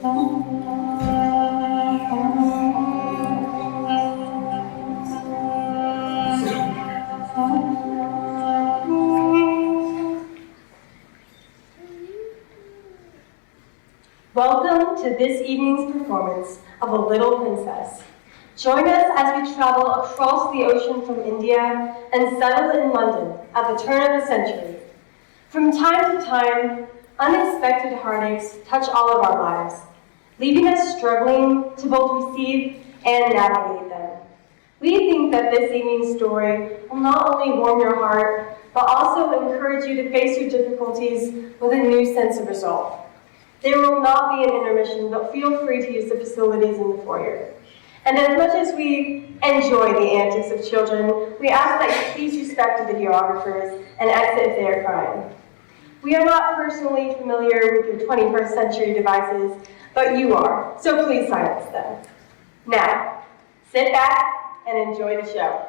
Welcome to this evening's performance of A Little Princess. Join us as we travel across the ocean from India and settle in London at the turn of the century. From time to time, unexpected heartaches touch all of our lives, leaving us struggling to both receive and navigate them. We think that this evening's story will not only warm your heart, but also encourage you to face your difficulties with a new sense of resolve. There will not be an intermission, but feel free to use the facilities in the foyer. And as much as we enjoy the antics of children, we ask that you please respect the videographers and exit if they are crying. We are not personally familiar with your 21st century devices, but you are, so please silence them. Now, sit back and enjoy the show.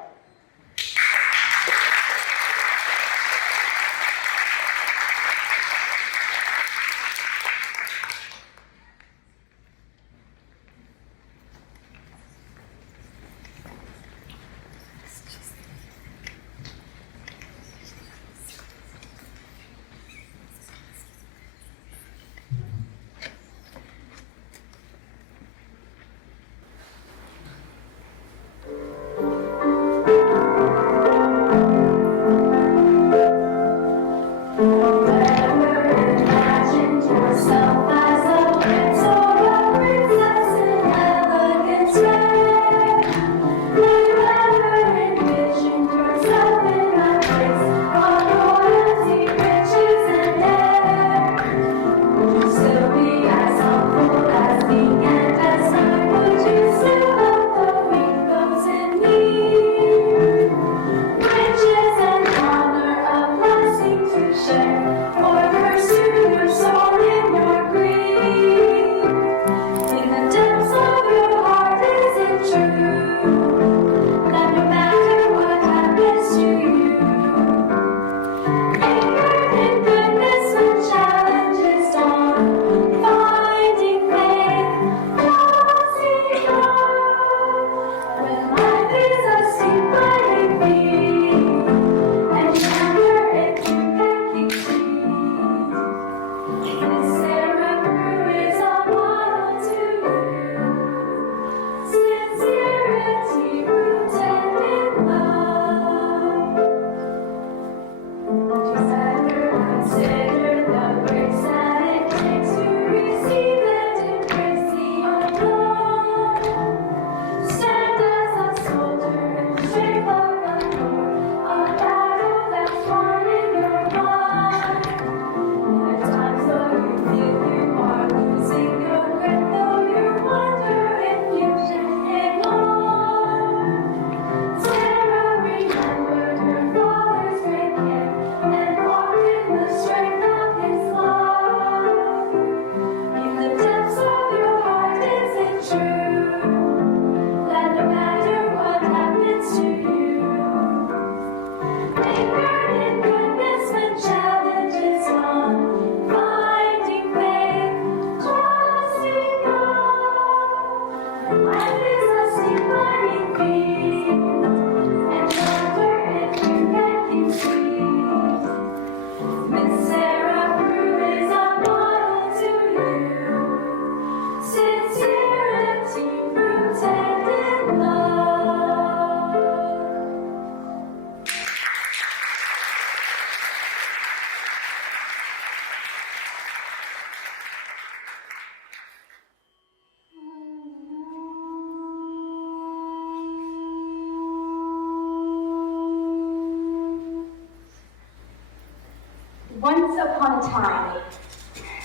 Once upon a time,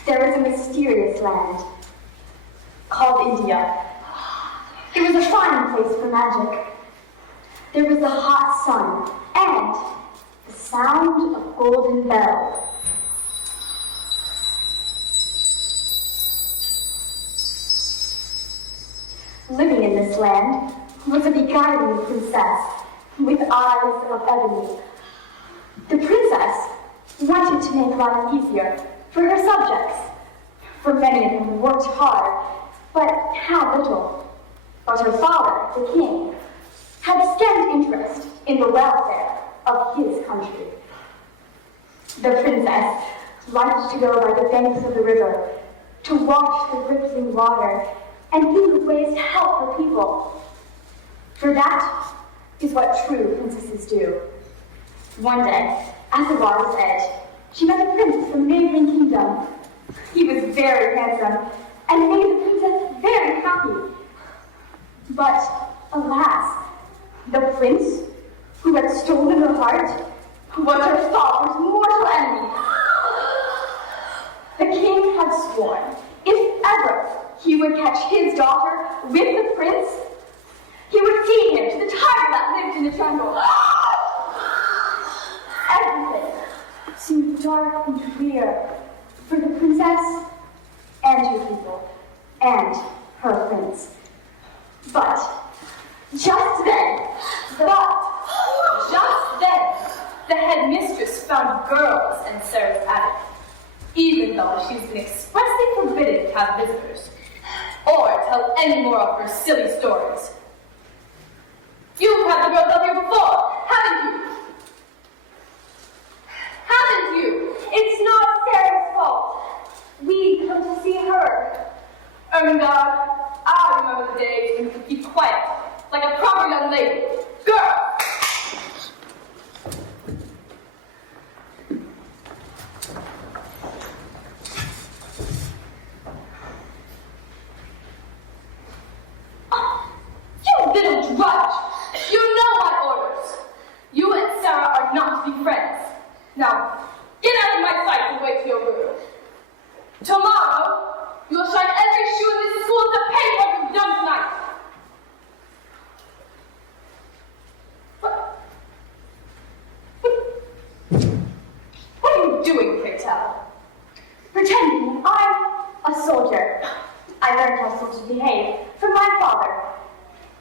there was a mysterious land called India. It was a fine place for magic. There was the hot sun and the sound of golden bells. Living in this land was a beguiling princess with eyes of ebony. The princess wanted to make life easier for her subjects, for many of them worked hard, but had little. But her father, the king, had scant interest in the welfare of his country. The princess liked to go by the banks of the river, to watch the rippling water, and think of ways to help her people. For that is what true princesses do. One day, at the water's edge, she met a prince from a neighboring kingdom. He was very handsome and made the princess very happy. But, alas, the prince who had stolen her heart was her father's mortal enemy. The king had sworn, if ever he would catch his daughter with the prince, he would feed him to the tiger that lived in the jungle. Everything seemed dark and drear for the princess and her people and her prince. But just then, the headmistress found girls in Sarah's attic, even though she's been expressly forbidden to have visitors, or tell any more of her silly stories. You've had the girls up here before, haven't you? Haven't you? It's not Sarah's fault. We come to see her. Ermengarde, I remember the days when you could keep quiet, like a proper young lady. Girl! You little drudge! You know my orders! You and Sarah are not to be friends. Now, get out of my sight and wait to your room. Tomorrow, you will shine every shoe in this school to pay what you've done tonight. What are you doing, pray tell? Pretending I'm a soldier. I learned how soldiers behave from my father.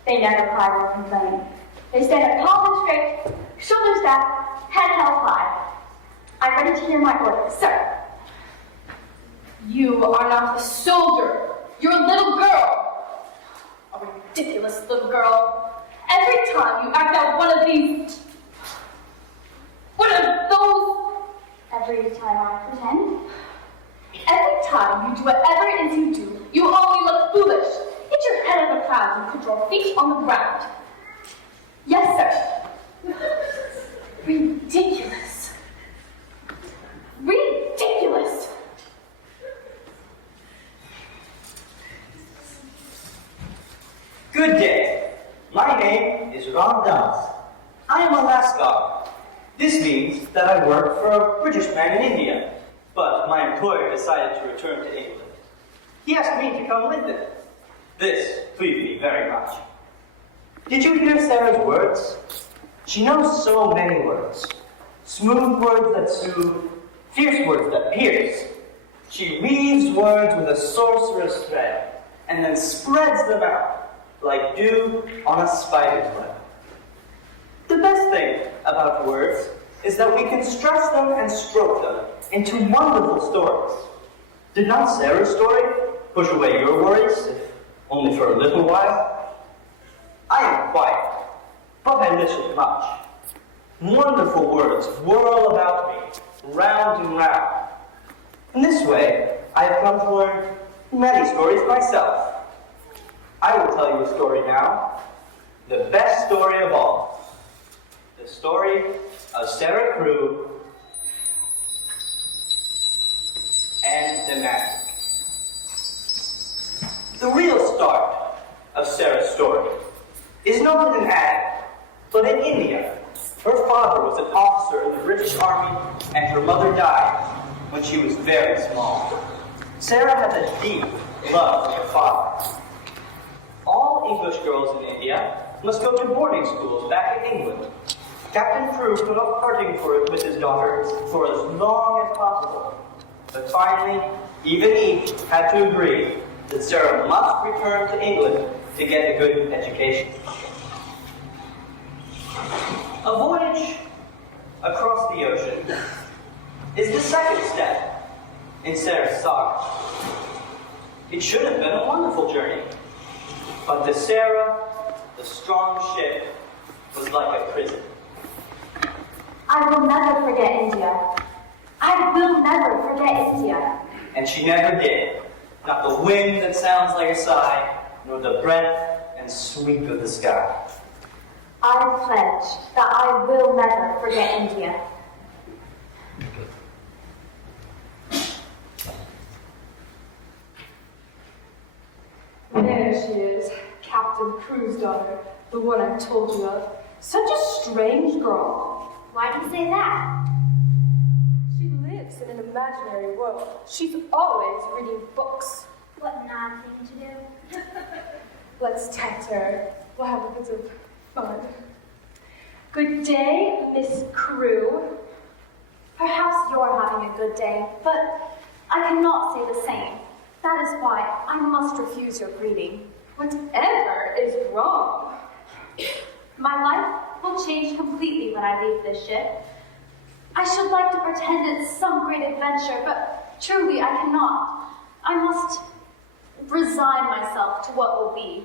They never cry or complain. They stand up tall and straight, shoulders back, head held high. I'm ready to hear my orders, sir. You are not a soldier. You're a little girl. A ridiculous little girl. Every time you act out one of these... One of those... Every time I pretend? Every time you do whatever it is you do, you only look foolish. Get your head in the clouds and put your feet on the ground. Yes, sir. Ridiculous. Ridiculous. Good day. My name is Ram Das. I am a Lascar. This means that I work for a British man in India, but my employer decided to return to England. He asked me to come with him. This pleased me very much. Did you hear Sarah's words? She knows so many words. Smooth words that soothe, fierce words that pierce. She weaves words with a sorcerer's thread, and then spreads them out like dew on a spider's web. The best thing about words is that we can stretch them and stroke them into wonderful stories. Did not Sarah's story push away your worries, if only for a little while? I am quiet, but I listen much. Wonderful words whirl about me, round and round. In this way, I have come to learn many stories myself. I will tell you a story now, the best story of all. The story of Sarah Crewe and the magic. The real start of Sarah's story is not in an attic, but in India. Her father was an officer in the British Army, and her mother died when she was very small. Sarah had a deep love for her father. All English girls in India must go to boarding schools back in England. Captain Crewe put off parting with his daughter for as long as possible. But finally, even he had to agree that Sarah must return to England to get a good education. A voyage across the ocean is the second step in Sarah's saga. It should have been a wonderful journey. But to Sarah, the strong ship was like a prison. I will never forget India. I will never forget India. And she never did. Not the wind that sounds like a sigh, nor the breadth and sweep of the sky. I pledge that I will never forget India. There she is, Captain Crew's daughter, the one I told you of. Such a strange girl. Why do you say that? She lives in an imaginary world. She's always reading books. What an odd thing to do. Let's tempt her. We'll have a bit of fun. Good day, Miss Crew. Perhaps you're having a good day, but I cannot say the same. That is why I must refuse your greeting. Whatever is wrong? My life will change completely when I leave this ship. I should like to pretend it's some great adventure, but truly I cannot. I must resign myself to what will be.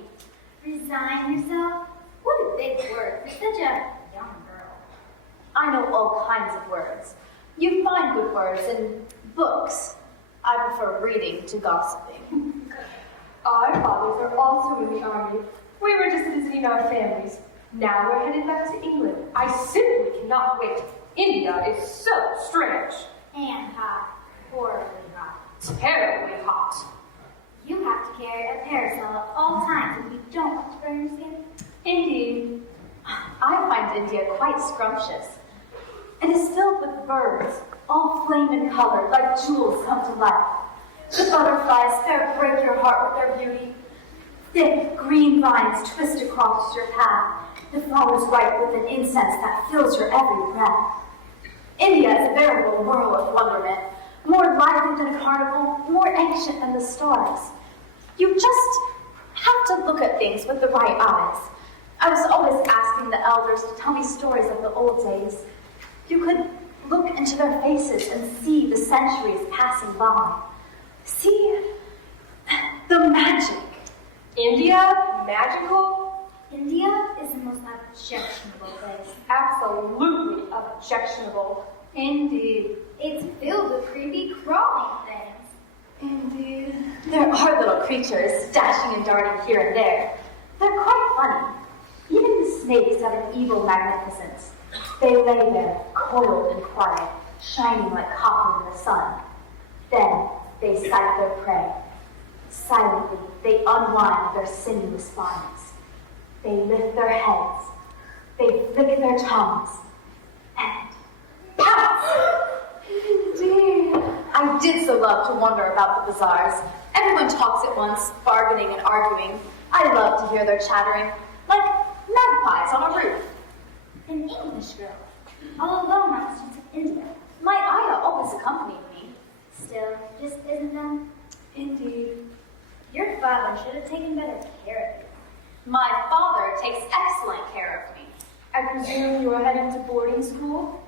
Resign yourself? What a big word for such a young girl. I know all kinds of words. You find good words in books. I prefer reading to gossiping. Our fathers are also in the army. We were just visiting our families. Now we're headed back to England. I simply cannot wait. India is so strange. And hot. Horribly hot. Terribly hot. You have to carry a parasol at all times if you don't want to burn your skin. Indeed. I find India quite scrumptious. It is filled with birds, all flame and color, like jewels come to life. The butterflies fair break your heart with their beauty. Thick green vines twist across your path. The flowers ripe with an incense that fills your every breath. India is a veritable whirl of wonderment, more lively than a carnival, more ancient than the stars. You just have to look at things with the right eyes. I was always asking the elders to tell me stories of the old days. You could look into their faces and see the centuries passing by. See the magic. India? Magical? India is the most objectionable place. Absolutely objectionable. Indeed. It's filled with creepy crawling things. Indeed. There are little creatures dashing and darting here and there. They're quite funny. Even the snakes have an evil magnificence. They lay there, coiled and quiet, shining like copper in the sun. Then they sight their prey. Silently, they unwind their sinuous bodies. They lift their heads. They flick their tongues. And pounce! Indeed. I did so love to wander about the bazaars. Everyone talks at once, bargaining and arguing. I love to hear their chattering, like magpies on a roof. An English girl, all alone on the streets of India. My Ida always accompanied me. Still, just isn't them. Indeed. Your father should have taken better care of you. My father takes excellent care of me. I presume you are heading to boarding school?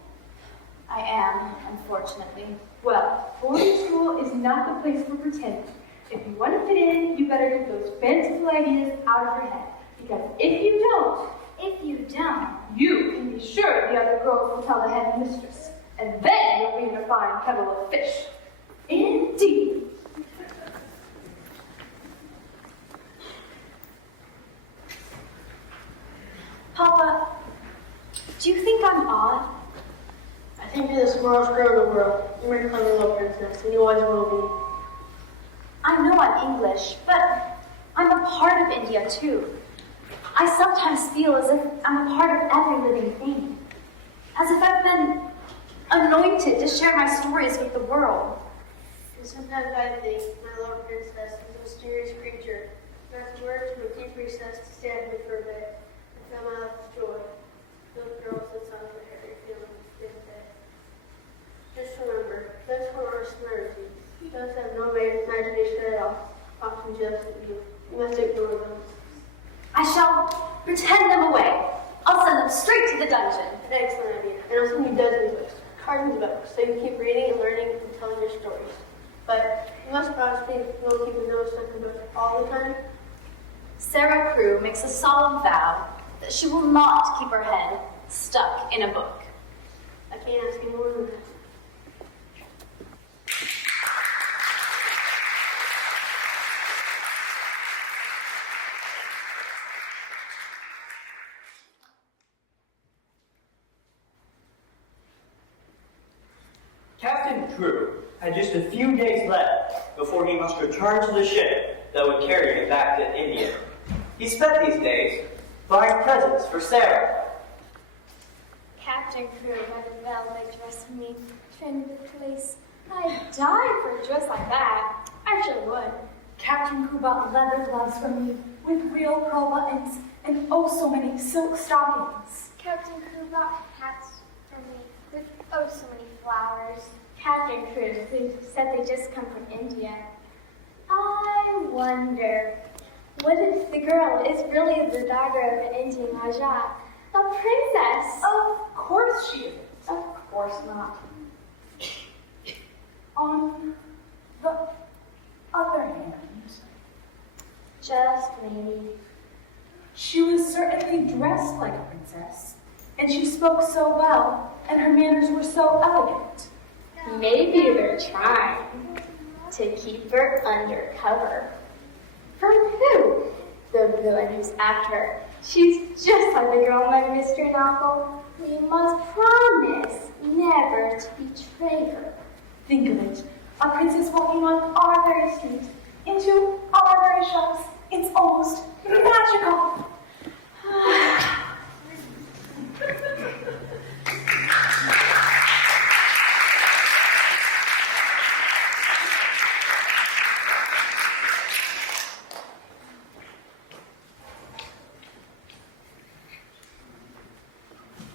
I am, unfortunately. Well, boarding school is not the place for pretending. If you want to fit in, you better get those fanciful ideas out of your head. Because if you don't, you can be sure the other girls will tell the head mistress. And then you'll be in a fine kettle of fish. Indeed. Papa, do you think I'm odd? I think you're the smartest girl in the world. You're my clever little princess, and you always will I know I'm English, but I'm a part of India too. I sometimes feel as if I'm a part of every living thing. As if I've been anointed to share my stories with the world. be. And sometimes I think my little princess is a mysterious creature, who has to work to a deep recess to stand with me for a bit, and feel my life's joy. Those girls that sound like every feeling in day. Just remember, those who are smurfy, those have no imagination at all, often just at you. You must ignore them. I shall pretend them away. I'll send them straight to the dungeon. An excellent idea. And I'll send you dozens of books, cartons of books, so you can keep reading and learning and telling your stories. But you must promise me you won't keep your nose stuck in the book all the time. Sarah Crew makes a solemn vow that she will not keep her head stuck in a book. I can't ask you more than that. Captain Crew had just a few days left before he must return to the ship that would carry him back to India. He spent these days buying presents for Sarah. Captain Crew had a velvet dress for me, trimmed with lace. I'd die for a dress like that. I actually would. Captain Crew bought leather gloves for me with real pearl buttons and oh so many silk stockings. Captain Crew bought hats for me with oh so many flowers. Captain Crew said they just come from India. I wonder, what if the girl is really the daughter of an Indian Raja? A princess? Of course she isn't. Of course not. On the other hand, Just maybe. she was certainly dressed like a princess, and she spoke so well, and her manners were so elegant. Maybe they're trying to keep her undercover. From who? The villain who's after her. She's just like the girl in my mystery novel. We must promise never to betray her. Think of it, a princess walking on our very street, into our very shops. It's almost magical.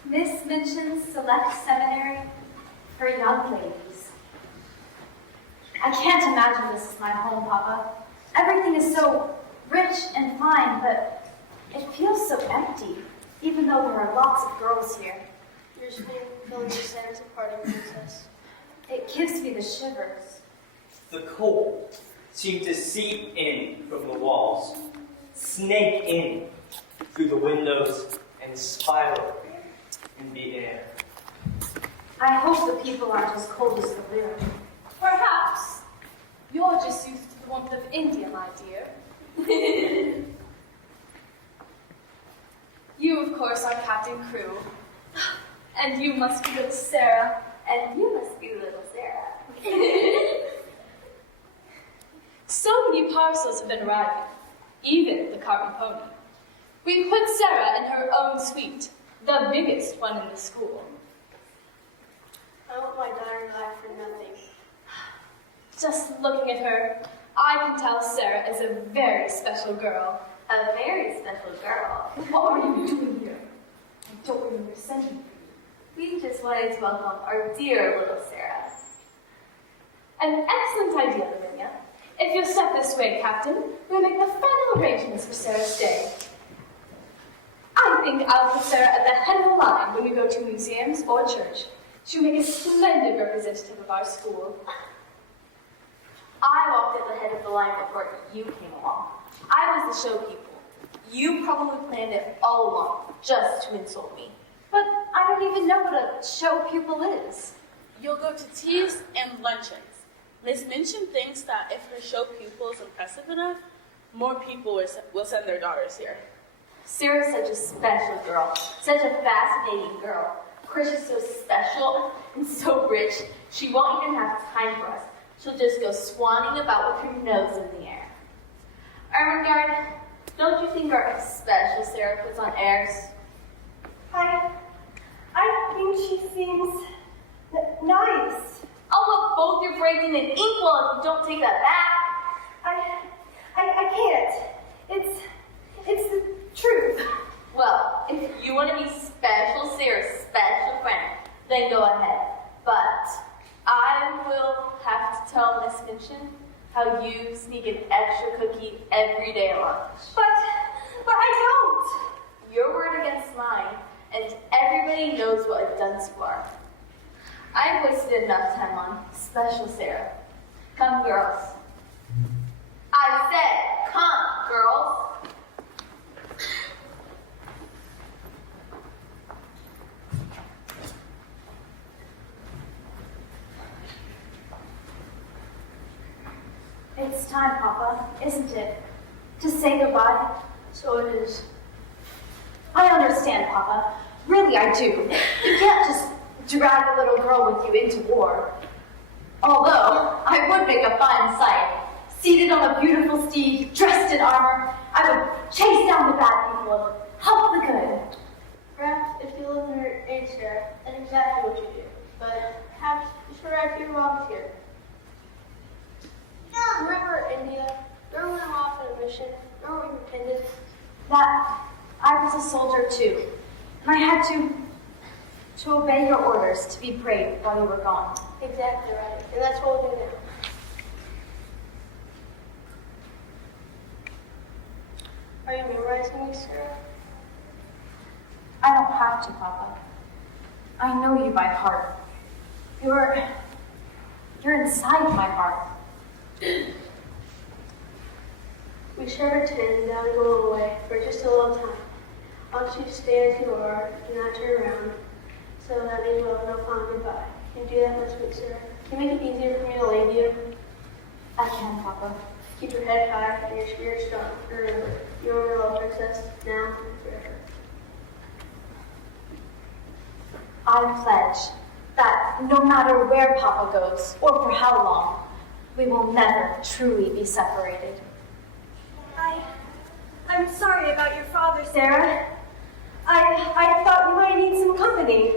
Miss Minchin's Select Seminary for young ladies. I can't imagine this is my home, Papa. Everything is so rich and fine, but it feels so empty, even though there are lots of girls here. You're just feeling the sense of party, princess. It gives me the shivers. The cold seemed to seep in from the walls, snake in through the windows, and spiral in the air. I hope the people aren't as cold as the wind. Perhaps you're just used to the warmth of India, my dear. You, of course, are Captain Crew. And you must be little Sarah. And you must be little Sarah. So many parcels have been arriving, even the carbon pony. We put Sarah in her own suite, the biggest one in the school. I want my daughter to die for nothing. Just looking at her, I can tell Sarah is a very special girl. A very special girl. What are you doing here? I don't remember sending you. We just wanted to welcome our dear little Sarah. An excellent idea, Lavinia. If you'll step this way, Captain, we'll make the final arrangements for Sarah's stay. I think I'll put Sarah at the head of the line when we go to museums or church. She'll make a splendid representative of our school. I walked at the head of the line before you came along. I was the show people. You probably planned it all along, just to insult me. But I don't even know what a show pupil is. You'll go to teas and luncheons. Miss Minchin thinks that if her show pupil is impressive enough, more people will send their daughters here. Sarah's such a special girl, such a fascinating girl. Of course, she's so special and so rich, she won't even have time for us. She'll just go swanning about with her nose in the air. Ermengarde, don't you think our special Sarah puts on airs? I think she seems nice. I'll put both your braids in an inkwell if you don't take that back. I can't. It's the truth. Well, if you want to be special Sarah's special friend, then go ahead. But I will have to tell Miss Minchin how you sneak an extra cookie every day at lunch. But I don't. Your word against mine, and everybody knows what a dunce you are. I've wasted enough time on special Sarah. Come, girls. I said, come, girls. It's time, Papa, isn't it? To say goodbye. So it is. I understand, Papa. Really, I do. You can't just drag a little girl with you into war. Although, I would make a fine sight. Seated on a beautiful steed, dressed in armor, I would chase down the bad people and help the good. Perhaps if you live in your age here, that's exactly what you do. But perhaps you should write a few wrongs here. Remember India? Remember when I'm off on a mission? Remember when we pretended? That I was a soldier too, and I had to obey your orders to be brave while you were gone. Exactly right. And that's what we'll do now. Are you memorizing these, Sarah? I don't have to, Papa. I know you by heart. You're inside my heart. We shall pretend that we go away for just a little time. I want you to stay as you are, do not turn around, so that we will have no final goodbye. Can you do that with me, Sarah? Can you make it easier for me to leave you? I can, Papa. Keep your head high and your spirit strong. Remember, you are a little princess now and forever. I pledge that no matter where Papa goes, or for how long, we will never truly be separated. I'm sorry about your father, Sarah. I thought you might need some company.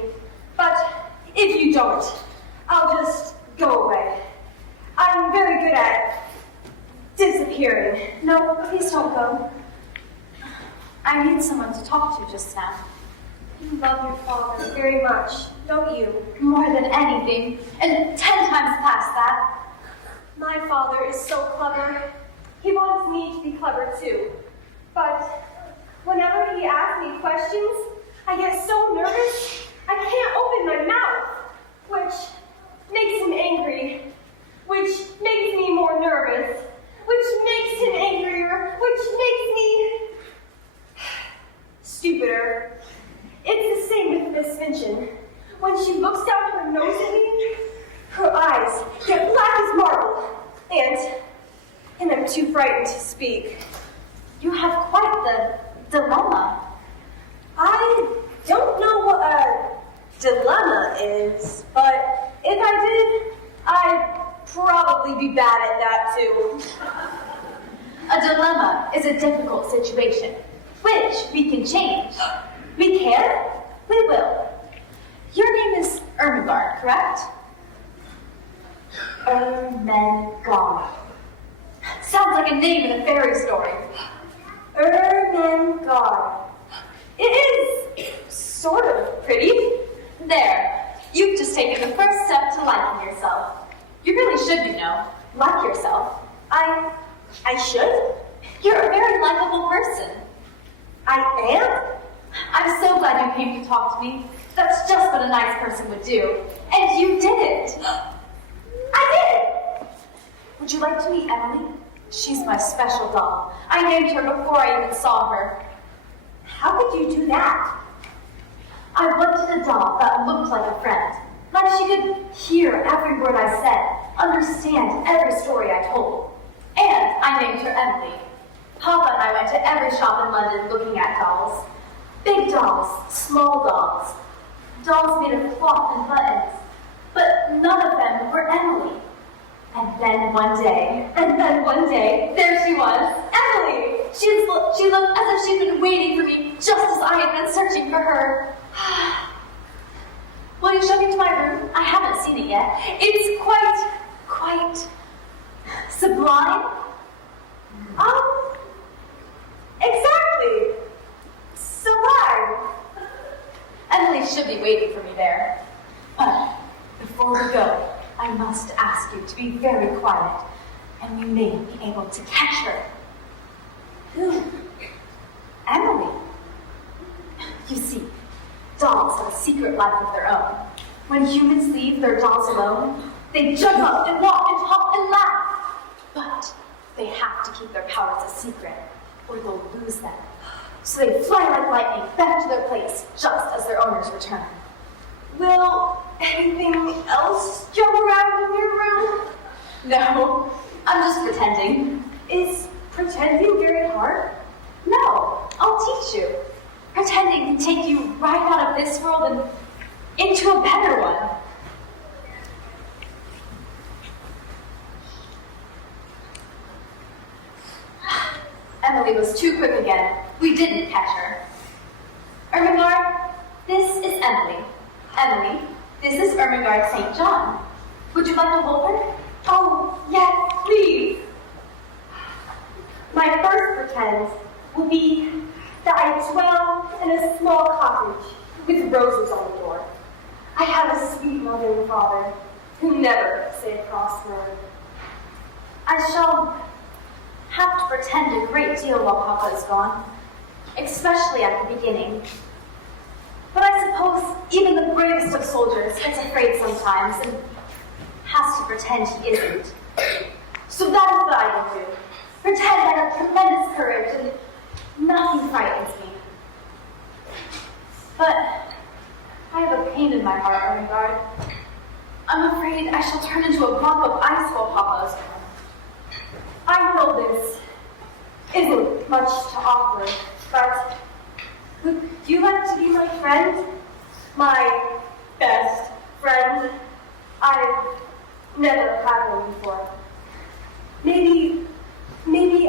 But if you don't, I'll just go away. I'm very good at disappearing. No, please don't go. I need someone to talk to just now. You love your father very much, don't you? More than anything, and 10 times past that. My father is so clever. He wants me to be clever too. But whenever he asks me questions, I get so nervous I can't open my mouth, which makes him angry, which makes me more nervous, which makes him angrier, which makes me stupider. It's the same with Miss Minchin. When she looks down her nose at me, her eyes get black as marble, and I'm too frightened to speak. You have quite the dilemma. I don't know what a dilemma is, but if I did, I'd probably be bad at that too. A dilemma is a difficult situation, which we can change. We can? We will. Your name is Ermengarde, correct? Ermengarde. Sounds like a name in a fairy story. Ermengarde. It is sort of pretty. There. You've just taken the first step to liking yourself. You really should, you know. Like yourself. I should? You're a very likable person. I am? I'm so glad you came to talk to me. That's just what a nice person would do. And you did it. I did! Would you like to meet Emily? She's my special doll. I named her before I even saw her. How could you do that? I wanted a doll that looked like a friend. Like she could hear every word I said, understand every story I told. And I named her Emily. Papa and I went to every shop in London looking at dolls. Big dolls, small dolls, dolls made of cloth and buttons. But none of them were Emily. And then one day, there she was, Emily! She looked as if she'd been waiting for me just as I had been searching for her. Will you show me to my room? I haven't seen it yet. It's quite sublime. Exactly. Sublime. Emily should be waiting for me there. But before we go, I must ask you to be very quiet, and we may be able to catch her. Who? Emily. You see, dolls have a secret life of their own. When humans leave their dolls alone, they jump up and walk and talk and laugh powers a secret, or they'll lose them. So they fly like lightning back to their place just as their owners return. Will anything else jump around in your room? No, I'm just pretending. Is pretending very hard? No, I'll teach you. Pretending can take you right out of this world and into a better one. Emily was too quick again. We didn't catch her. Ermengarde, this is Emily. Emily, this is Ermengarde St. John. Would you like to hold her? Oh, yes, please. My first pretend will be that I dwell in a small cottage with roses on the door. I have a sweet mother and father who never say a cross word. I shall have to pretend a great deal while Papa is gone, especially at the beginning. But I suppose even the bravest of soldiers gets afraid sometimes and has to pretend he isn't. So that is what I will do. Pretend I have tremendous courage and nothing frightens me. But I have a pain in my heart, Ermengarde. I'm afraid I shall turn into a block of ice while Papa is gone. I know this isn't much to offer, but would you like to be my friend? My best friend? I've never had one before. Maybe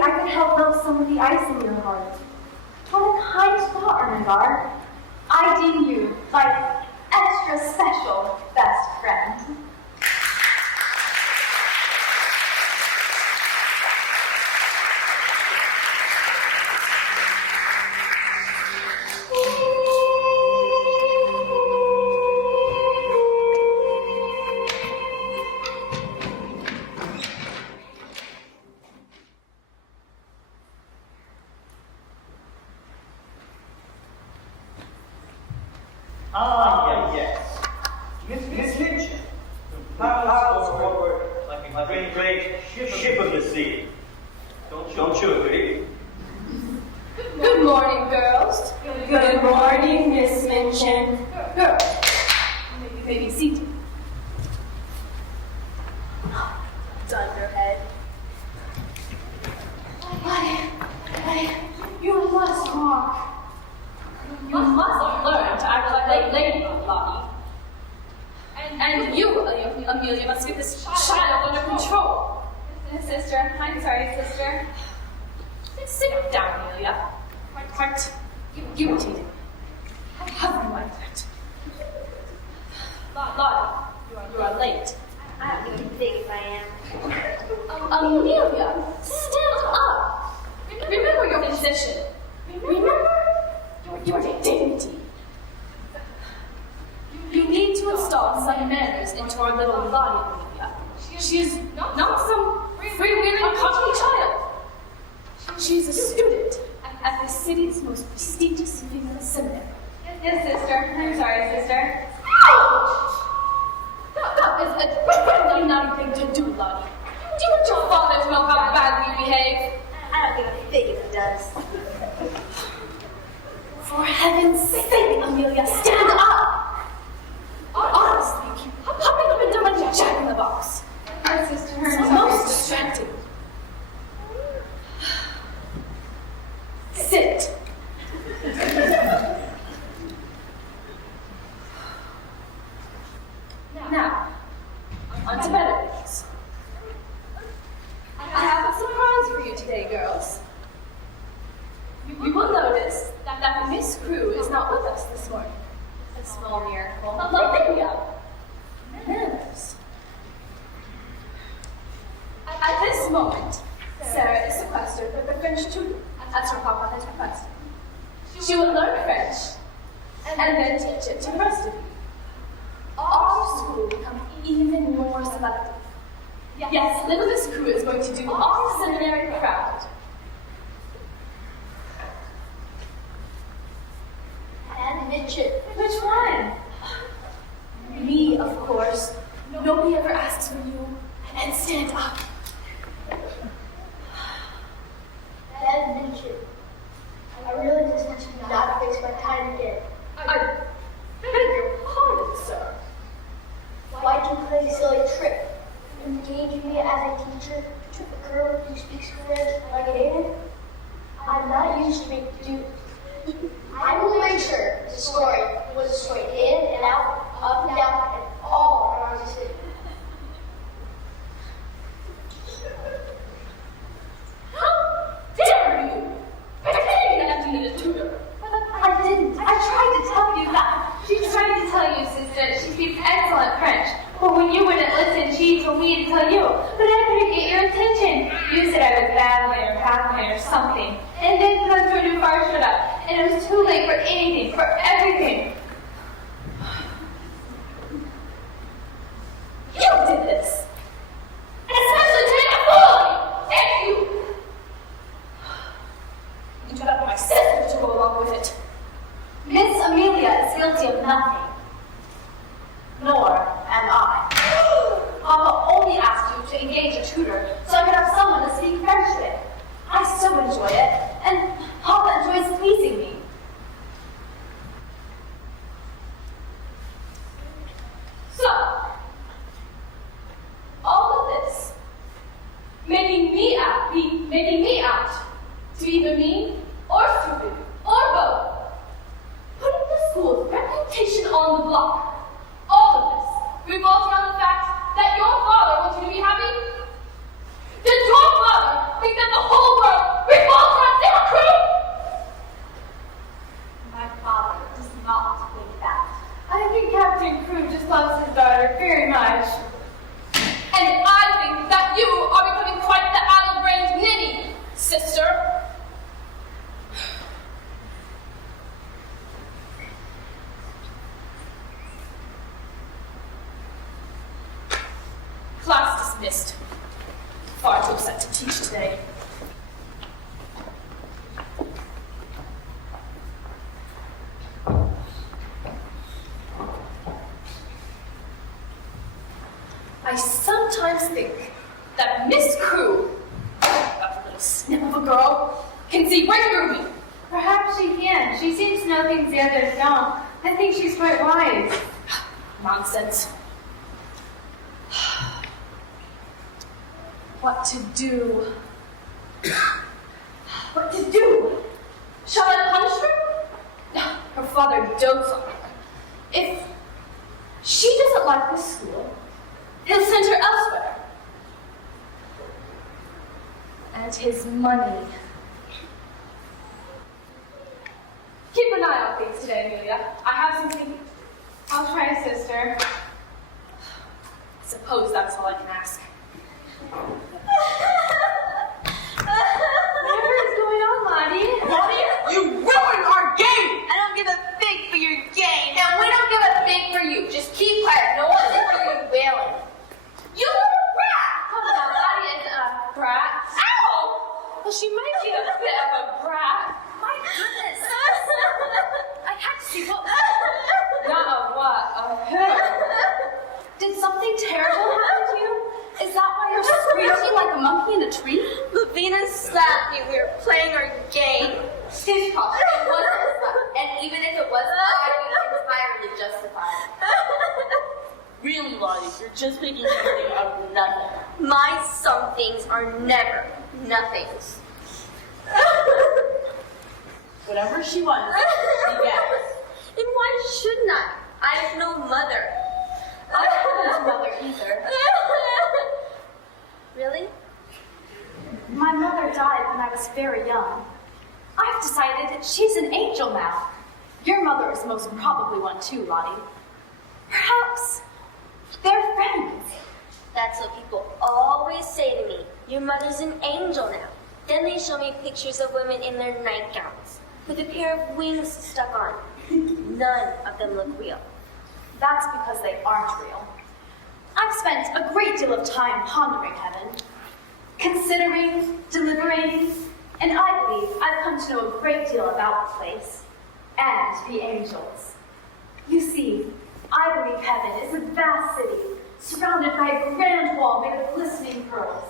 I could help melt some of the ice in your heart. What a kind thought, Ermengarde. I deem you my extra special best friend. Ah, yes. Miss Lynch. Miles forward like a great ship of the sea. Don't you agree? Good morning, girls. Good morning, Miss Minchin. Girls, you may be seated. Dunderhead. Why, you must walk. You must learn to act like lady, Lottie. And you, Amelia, must get this child under control. Sister, I'm sorry, sister. Sit down, Amelia. Quite irritated. How do you like that? Lottie, you are late. I don't even think if I am. Amelia, stand up. Remember your position. Remember your dignity. You need to install some manners into our little Lottie, Amelia. She is not some freewheeling country child. She's a student at the city's most prestigious female seminary. Yes, sister. I'm sorry, sister. Ouch! That is a really naughty thing to do, Lottie. Do you want your father to know how badly you behave? I don't give a fig if he does. For heaven's sake, Amelia, stand up! Honestly, you keep hopping up and down like a jack in the box. My sister, it's most distracting. Sit. Now, on to better things. I have a surprise for you today, girls. You will notice that Miss Crew is not with us this morning. A small miracle. Olivia! Manners. At this moment, Sarah is sequestered with the French tutor, as her papa has requested. She will learn French and then teach it to the rest of you. Our school will become even more selective. Yes, little Miss Crew is going to do our seminary proud. And Mitchell. Which one? Me, of course. Nobody ever asks for you. And stand up. attention. I really just want you to not waste my time again. I beg your pardon, sir. Why'd you play a silly trick? Engage me as a teacher to a girl who speaks French like Aiden? I'm not used to make do. I will make sure the story was a story in and out, up and down, and all around the city. How dare you? Pretending that you need a tutor. I didn't. I tried to tell you that. She tried to tell you, sister, she speaks excellent French. But when you wouldn't listen, she told me to tell you. But I couldn't get your attention. You said I was badly or something. And then Cousin Dufar showed up. And it was too late for anything, for everything. You did this. Especially to make a fool of me. And you. You told out my sister to go along with it. Miss Amelia is guilty of nothing. Nor am I. Papa only asked you to engage a tutor so I could have someone to speak French with. I so enjoy it, and Papa enjoys pleasing me. So, all of this, making me out to either mean or stupid or both, putting the school's reputation on the block. All of this revolves around the fact that your father wants you to be happy. Does your father think that the whole world revolves around Sarah Crew? My father does not think that. I think Captain Crew just loves his daughter very much. And I think that you are becoming quite the addle-brained ninny, sister. Class dismissed. Far too upset to teach today. I sometimes think that Miss Crew, that little snip of a girl, can see right through me. Perhaps she can. She seems to know things the others don't. I think she's quite wise. Nonsense. What to do? What to do? Shall I punish her? Her father dotes on her. If she doesn't like this school, he'll send her elsewhere. And his money. Keep an eye on things today, Amelia. I have something. I'll try, sister. I suppose that's all I can ask. Whatever is going on, Lottie? Lottie, you ruined our game! I don't give a fig for your game. And we don't give a fig for you. Just keep quiet. No one's in for you wailing. You little brat! Come on, Lottie is a brat. Ow! Well, she might be a bit of a brat. My goodness. I had to see what. Not a what, a who. Did something terrible happen to you? Is that why you're screeching like a monkey in a tree? Lavina slapped me. We were playing our game. Stitch cost. It wasn't a slap. And even if it was, I would entirely justified. Really, Lottie, you're just making something out of nothing. My somethings are never nothings. Whatever she wants, she gets. And why shouldn't I? I have no mother. I haven't a mother either. Really? My mother died when I was very young. I've decided that she's an angel now. Your mother is most probably one too, Lottie. Perhaps they're friends. That's what people always say to me. Your mother's an angel now. Then they show me pictures of women in their nightgowns with a pair of wings stuck on. None of them look real. That's because they aren't real. I've spent a great deal of time pondering heaven, considering, deliberating, and I believe I've come to know a great deal about the place and the angels. You see, I believe heaven is a vast city surrounded by a grand wall made of glistening pearls.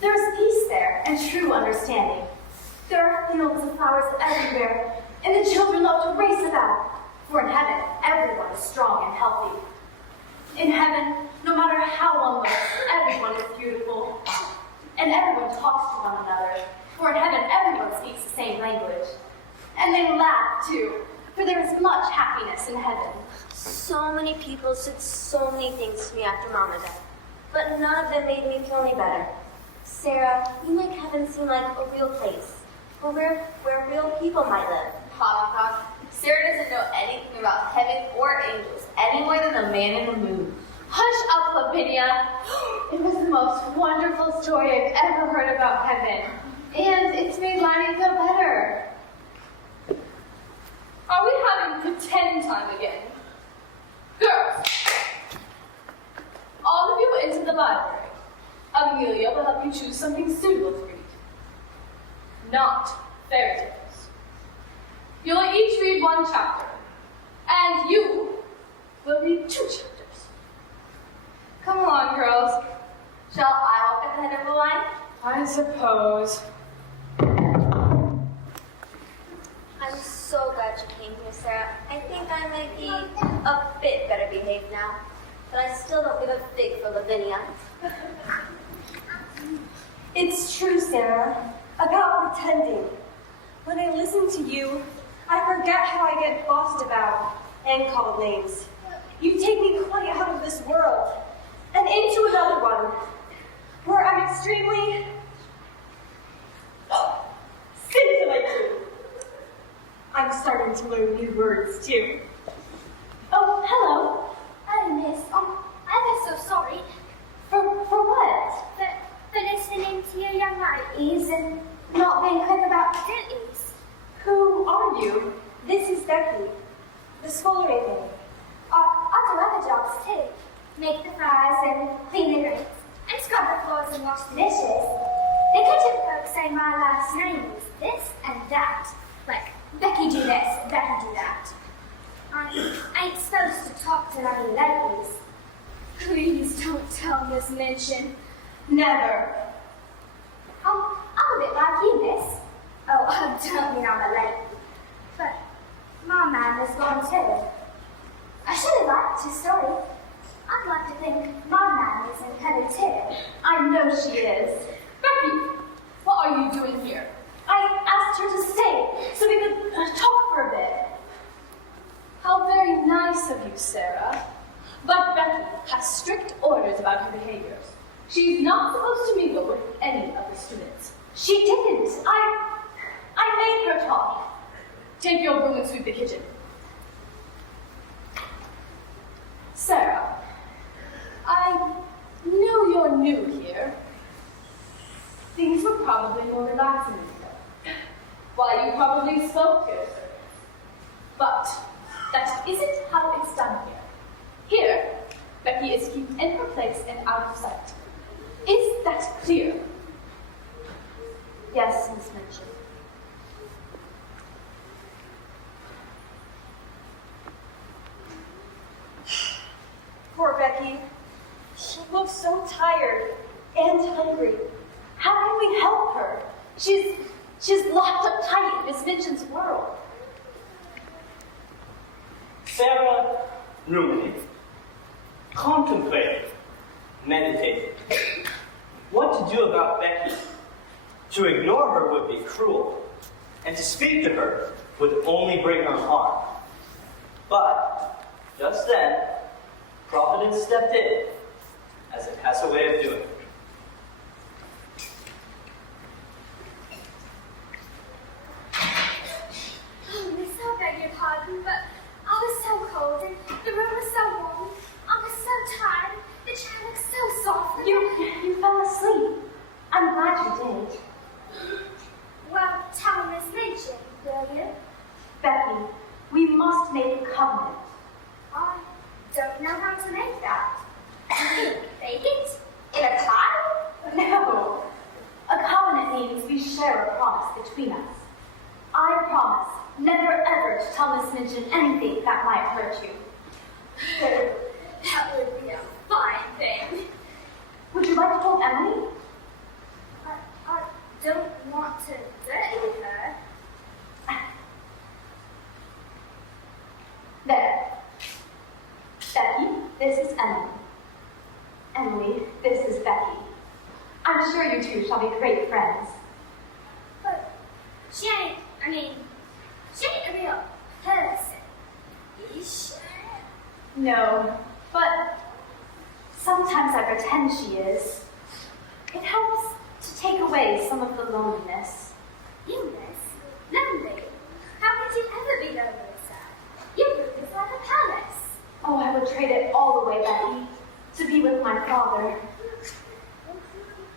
There is peace there and true understanding. There are fields flowers everywhere, and the children love to race about. For in heaven, everyone is strong and healthy. In heaven, no matter how one looks, everyone is beautiful. And everyone talks to one another. For in heaven, everyone speaks the same language. And they laugh, too, for there is much happiness in heaven. So many people said so many things to me after Mama died, but none of them made me feel any better. Sarah, you make heaven seem like a real place, where real people might live. Ha. Sarah doesn't know anything about heaven or angels any more than the man in the moon. Hush up, Lavinia. It was the most wonderful story I've ever heard about heaven. And it's made Lani feel better. Are we having pretend time again? Girls, all of you into the library. Amelia will help you choose something suitable to read. Not fairy tales. You'll each read one chapter, and you will read 2 chapters. Come along, girls. Shall I walk at the head of the line? I suppose. I'm so glad you came here, Sarah. I think I might be a bit better behaved now, but I still don't give a fig for Lavinia. It's true, Sarah, about pretending. When I listen to you, I forget how I get bossed about and called names. You take me quite out of this world and into another one, where I'm extremely scintillating. I'm starting to learn new words, too. Oh, hello. Oh, miss, I'm so sorry For what? for listening to your young ladies and not being quick about the duties. Who are you? This is Becky, the scullery lady. I do other jobs too. Make the fires and clean the grates and scrub the floors and wash the dishes. The kitchen folks say my last name is this and that. Like, Becky do this, Becky do that. I ain't supposed to talk to any ladies. Please don't tell Miss Minchin. Never. I'm a bit like you, miss. Oh, I don't mean I'm a lady. But my man is gone too. I should have liked his story. I'd like to think my man is in heaven too. I know she is. Becky, what are you doing here? I asked her to stay so we could talk for a bit. How very nice of you, Sarah. But Becky has strict orders about her behaviors. She's not supposed to mingle with any of the students. She didn't. I made her talk. Take your broom and sweep the kitchen. Sarah, I know you're new here. Things were probably more relaxing ago. Why, you probably spoke to your servants. But that isn't how it's done here. Here, Becky is kept in her place and out of sight. Is that clear? Yes, Miss Minchin. Poor Becky. She looks so tired and hungry. How can we help her? She's locked up tight in Miss Minchin's world. Sarah ruminated, contemplated, meditated. What to do about Becky? To ignore her would be cruel, and to speak to her would only bring her harm. But just then, Providence stepped in, as it has a way of doing. Oh, miss, I beg your pardon, but I was so cold and the room was so warm. I was so tired. The chair looked so soft. You fell asleep. I'm glad you did. Well, tell Miss Minchin, will you? Becky, we must make a covenant. I don't know how to make that. Bake it? In a pie? No. A covenant means we share a promise between us. I promise never ever to tell Miss Minchin anything that might hurt you. That would be a fine thing. Would you like to hold Emily? I don't want to dirty her. shall be great friends. But she ain't a real person, is she? No, but sometimes I pretend she is. It helps to take away some of the loneliness. Illness? Lonely? How could you ever be lonely, sir? Your room is like a palace. Oh, I would trade it all away, Becky, to be with my father.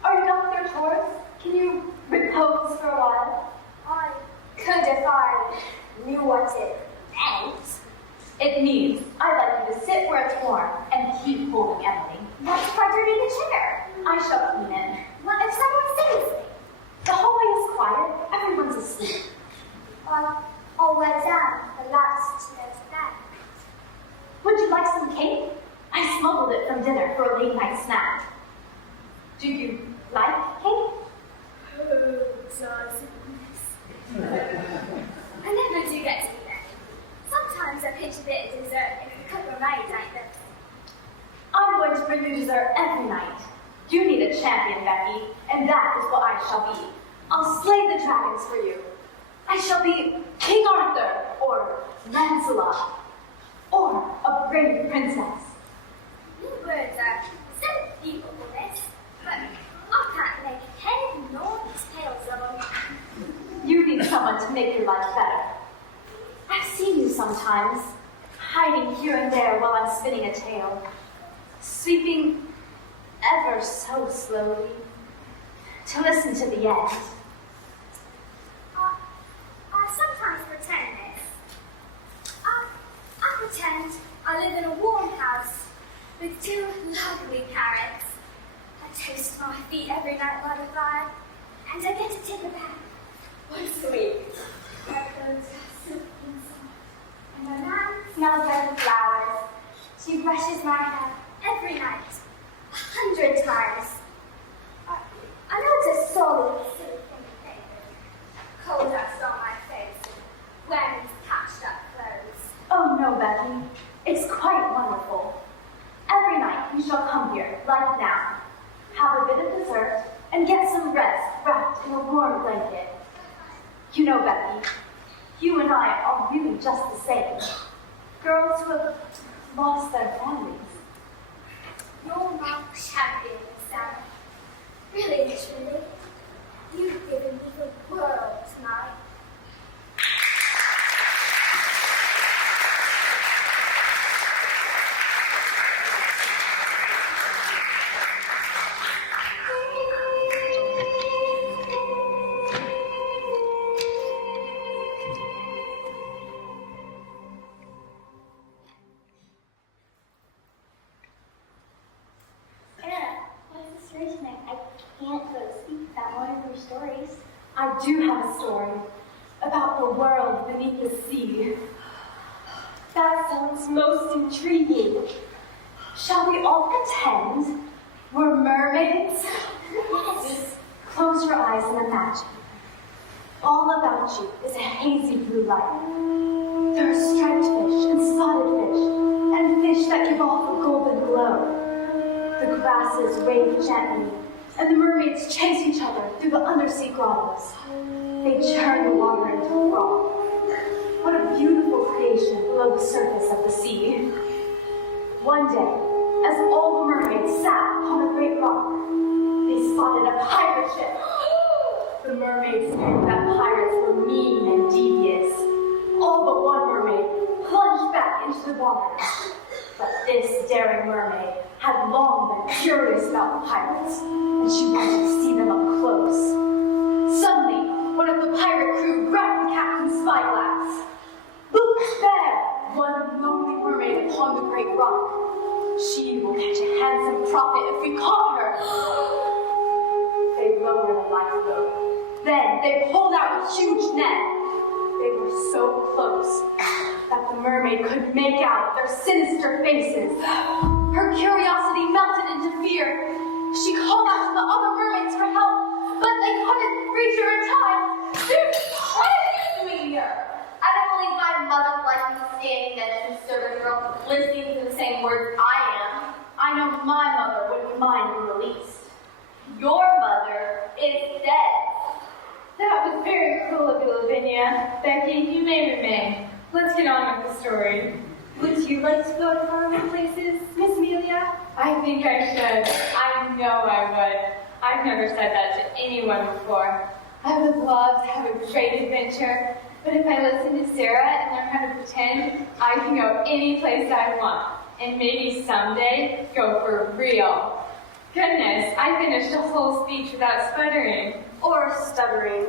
Are you done with your chores? Can you repose for a while? I could if I knew what it meant. It means I'd like you to sit where it's warm and keep holding Emily. That's if I dirty the chair. I shall clean it. What if someone sees me? The hallway is quiet. Everyone's asleep. I'll let down the last note back. Would you like some cake? I smuggled it from dinner for a late night snack. Do you like cake? Oh, sauciness. I never do get to eat any. Sometimes I pinch a bit of dessert if the cook or maid ain't there. I'm going to bring you dessert every night. You need a champion, Becky, and that is what I shall be. I'll slay the dragons for you. I shall be King Arthur, or Lancelot, or a brave princess. Your words are so beautiful, miss, but I can't make head nor tails of them. You need someone to make your life better. I've seen you sometimes, hiding here and there while I'm spinning a tale, sweeping ever so slowly to listen to the end. I sometimes pretend this. I pretend I live in a warm house with two lovely parrots. I toast my feet every night by the fire, and I get to take a bath once a week. My clothes are silky and soft, and my man smells like the flowers. She brushes my hair every night, 100 times. I know it's a solid, silly thing to think of. Coal dust on my face and wearing patched up clothes. Oh no, Becky, it's quite wonderful. Every night you shall come here, like now, have a bit of dessert, and get some rest wrapped in a warm blanket. You know, Becky, you and I are really just the same. Girls who have lost their families. You're my champion, Sam. Really, truly. You've given me the world tonight. Stories. I do have a story about the world beneath the sea. That sounds most intriguing. Shall we all pretend we're mermaids? Yes. Close your eyes and imagine. All about you is a hazy blue light. There are striped fish and spotted fish, and fish that give off a golden glow. The grasses wave gently, and the mermaids chase each other through the undersea grottos. They churn the water into froth. What a beautiful creation below the surface of the sea. One day, as all the mermaids sat upon a great rock, they spotted a pirate ship. The mermaids knew that pirates were mean and devious. All but one mermaid plunged back into the water. But this daring mermaid had long been curious about the pirates, and she wanted to see them up close. Suddenly, one of the pirate crew grabbed the captain's spyglass. Look there! One lonely mermaid upon the great rock. She will catch a handsome profit if we caught her. They lowered a lifeboat. Then they pulled out a huge net. They were so close that the mermaid could make out their sinister faces. Her curiosity melted into fear. She called out to the other mermaids for help, but they couldn't reach her in time. What are you doing here? I don't believe my mother likes me standing next to a servant girl listening to the same words I am. I know my mother wouldn't mind in the least. Your mother is dead. That was very cruel of you, Lavinia. Becky, you may remain. Let's get on with the story. Would you like to go to faraway places, Miss Amelia? I think I should. I know I would. I've never said that to anyone before. I would love to have a great adventure, but if I listen to Sarah and learn how to pretend, I can go any place I want, and maybe someday go for real. Goodness, I finished a whole speech without sputtering. Or stuttering,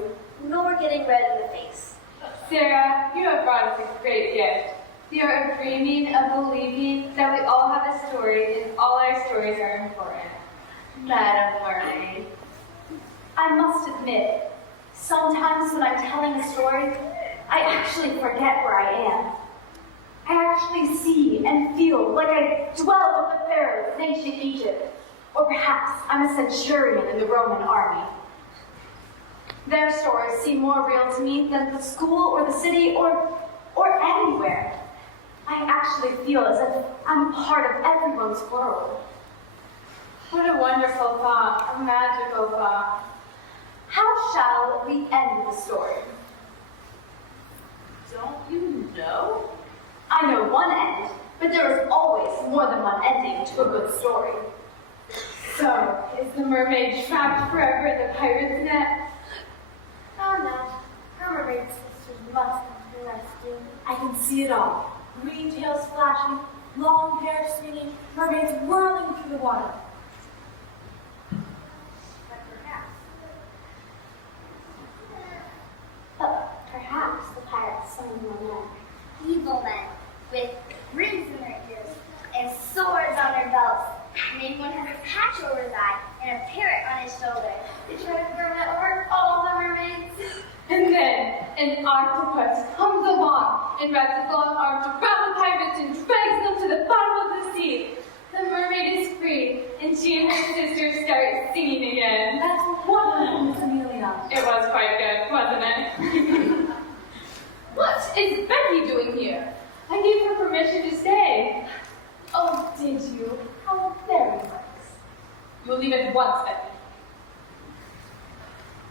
nor getting red in the face. Sarah, you have brought us a great gift. The art of dreaming, of believing that we all have a story, and all our stories are important. Madam Mermaid. I must admit, sometimes when I'm telling a story, I actually forget where I am. I actually see and feel like I dwell with the pharaohs in ancient Egypt, or perhaps I'm a centurion in the Roman army. Their stories seem more real to me than the school or the city or anywhere. I actually feel as if I'm part of everyone's world. What a wonderful thought, a magical thought. How shall we end the story? Don't you know? I know one end, but there is always more than one ending to a good story. So, is the mermaid trapped forever in the pirate's net? Oh no, her mermaid sisters must come to the rescue. I can see it all. Green tails flashing, long hair swinging, mermaids whirling through the water. But perhaps the pirates some more men. Evil men with rings in their ears and swords on their belts. Maybe one has a patch over his eye and a parrot on his shoulder. They try to throw it over all the mermaids. And then an octopus comes along and wraps its long arms around the pirates and drags them to the bottom of the sea. The mermaid is free, and she and her sister start singing again. That's wonderful, Miss Amelia. It was quite good, wasn't it? What is Becky doing here? I gave her permission to stay. Oh, did you? How very nice. You'll leave at once, Becky.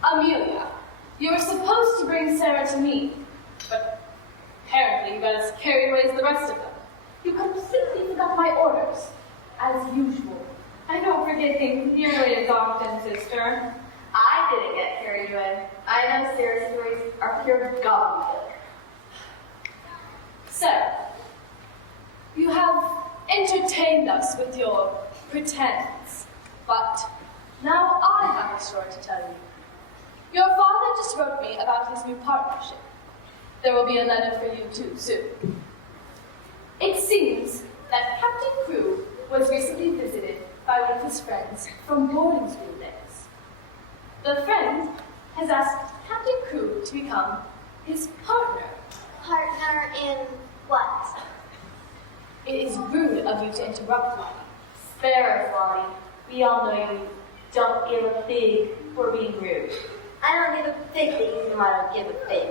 Amelia, you were supposed to bring Sarah to me, but apparently you got as carried away as the rest of them. You completely forgot my orders, as usual. I don't forget things nearly as often, sister. I didn't get carried away. I know Sarah's stories are pure gobbledygook. Sarah, you have entertained us with your pretense, but now I have a story to tell you. Your father just wrote me about his new partnership. There will be a letter for you too soon. It seems that Captain Crew was recently visited by one of his friends from boarding school days. The friend has asked Captain Crew to become his partner. Partner in what? It is rude of you to interrupt, Lottie. Spare us, Lottie. We all know you don't give a fig for being rude. I don't give a fig that you know I don't give a fig.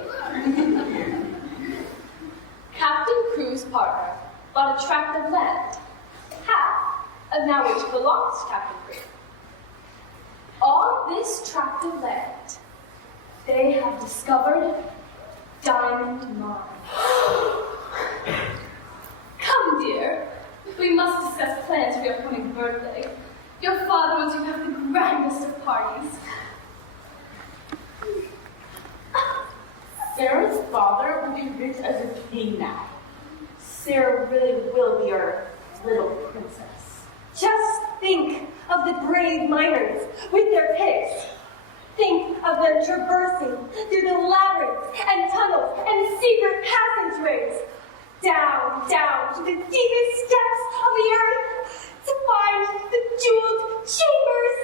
Captain Crew's partner bought a tract of land, half of now which belongs to Captain Crew. On this tract of land, they have discovered diamond mine. Come, dear. We must discuss plans for your coming birthday. Your father wants you to have the grandest of parties. Sarah's father will be rich as a king now. Sarah really will be our little princess. Just think of the brave miners with their picks. Think of them traversing through the labyrinths and tunnels and secret passageways, down to the deepest depths of the earth to find the jeweled chambers.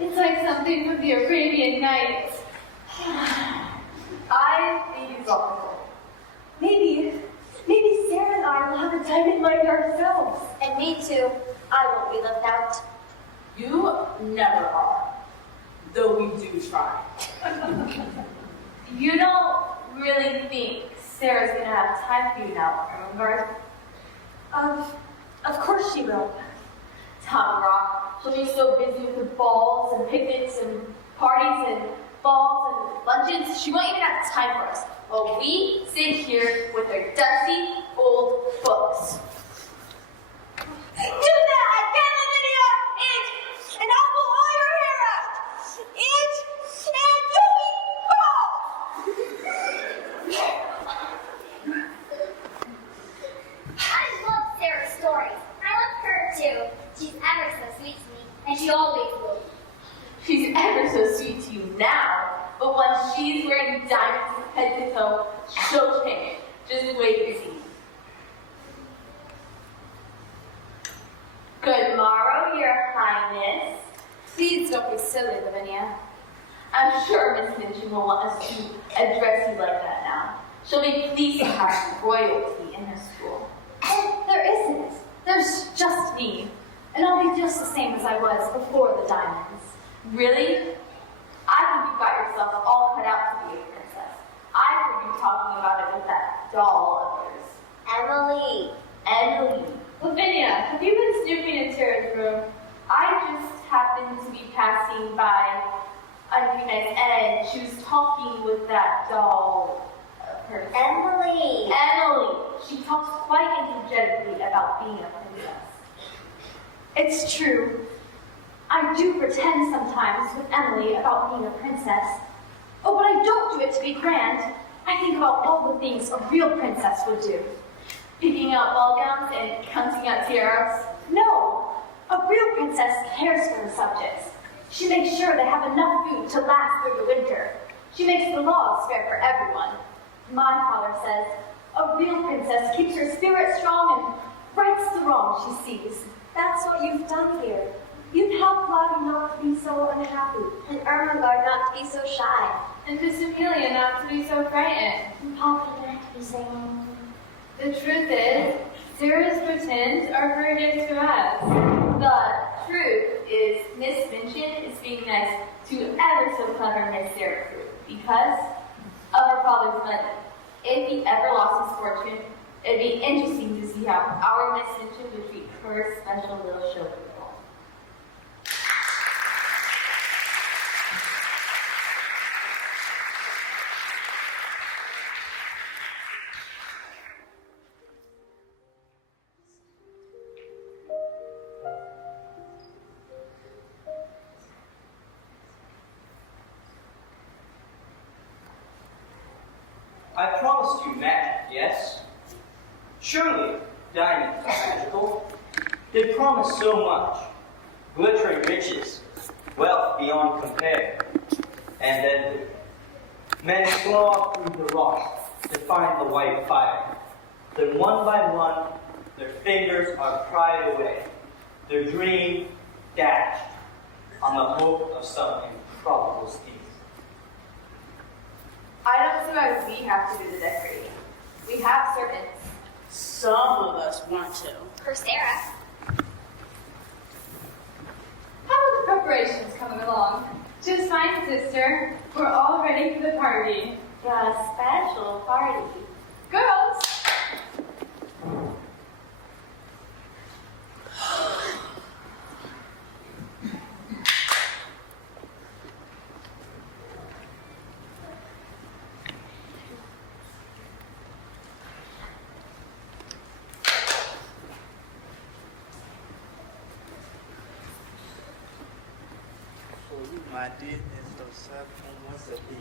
It's like something from the Arabian Nights. I think it's awful. Maybe Sarah and I will have a diamond mine ourselves. And me too. I won't be left out. You never are, though we do try. You don't really think Sarah's gonna have time for you now, remember? Of course she will. Tom Rock, She'll be so busy with her balls and picnics and parties and balls and luncheons, she won't even have time for us. While we sit here with our dusty old books. Do that again, Lydia! And I will haul your hair out! And I love Sarah's stories. I love her too. She's ever so sweet to me, and she always will. She's ever so sweet to you now, but once she's wearing diamonds from head to toe, she'll change. Just wait and see. Good morrow, Your Highness. Please don't be silly, Lavinia. I'm sure Miss Minchin will want us to address you like that now. She'll be pleased to have royalty in her school. Oh, there isn't. There's just me. And I'll be just the same as I was before the diamonds. Really? I think you got yourself all cut out to be a princess. I heard you talking about it with that doll of yours. Emily. Emily. Lavinia, have you been snooping in Tara's room? I just happened to be passing by unrecognized and she was talking with that doll of hers. Emily. Emily. She talks quite energetically about being a princess. It's true. I do pretend sometimes with Emily about being a princess. Oh, but I don't do it to be grand. I think about all the things a real princess would do. Picking out ball gowns and counting out tiaras. No, a real princess cares for her subjects. She makes sure they have enough food to last through the winter. She makes the laws fair for everyone. My father says a real princess keeps her spirit strong and rights the wrong she sees. That's what you've done here. You've helped Lottie not to be so unhappy. And Ermengarde not to be so shy. And Miss Amelia not to be so frightened. And Poppy not to be saying. The truth is, Sarah's pretense are her gift to us. The truth is Miss Minchin is being nice to ever so clever Miss Sarah Crew because of her father's money. If he ever lost his fortune, it'd be interesting to see how our Miss Minchin would treat her special little show girl. I promised you magic, yes? Surely diamonds are magical. They promise so much. Glittering riches, wealth beyond compare. And then men claw through the rock to find the white fire. Then one by one, their fingers are pried away, their dream dashed on the hope of some improbable scheme. I don't see why we have to do the decorating. We have servants. Some of us want to. For Sarah. How are the preparations coming along? Just fine, sister. We're all ready for the party. The special party. Girls! Madi instança como essa aqui.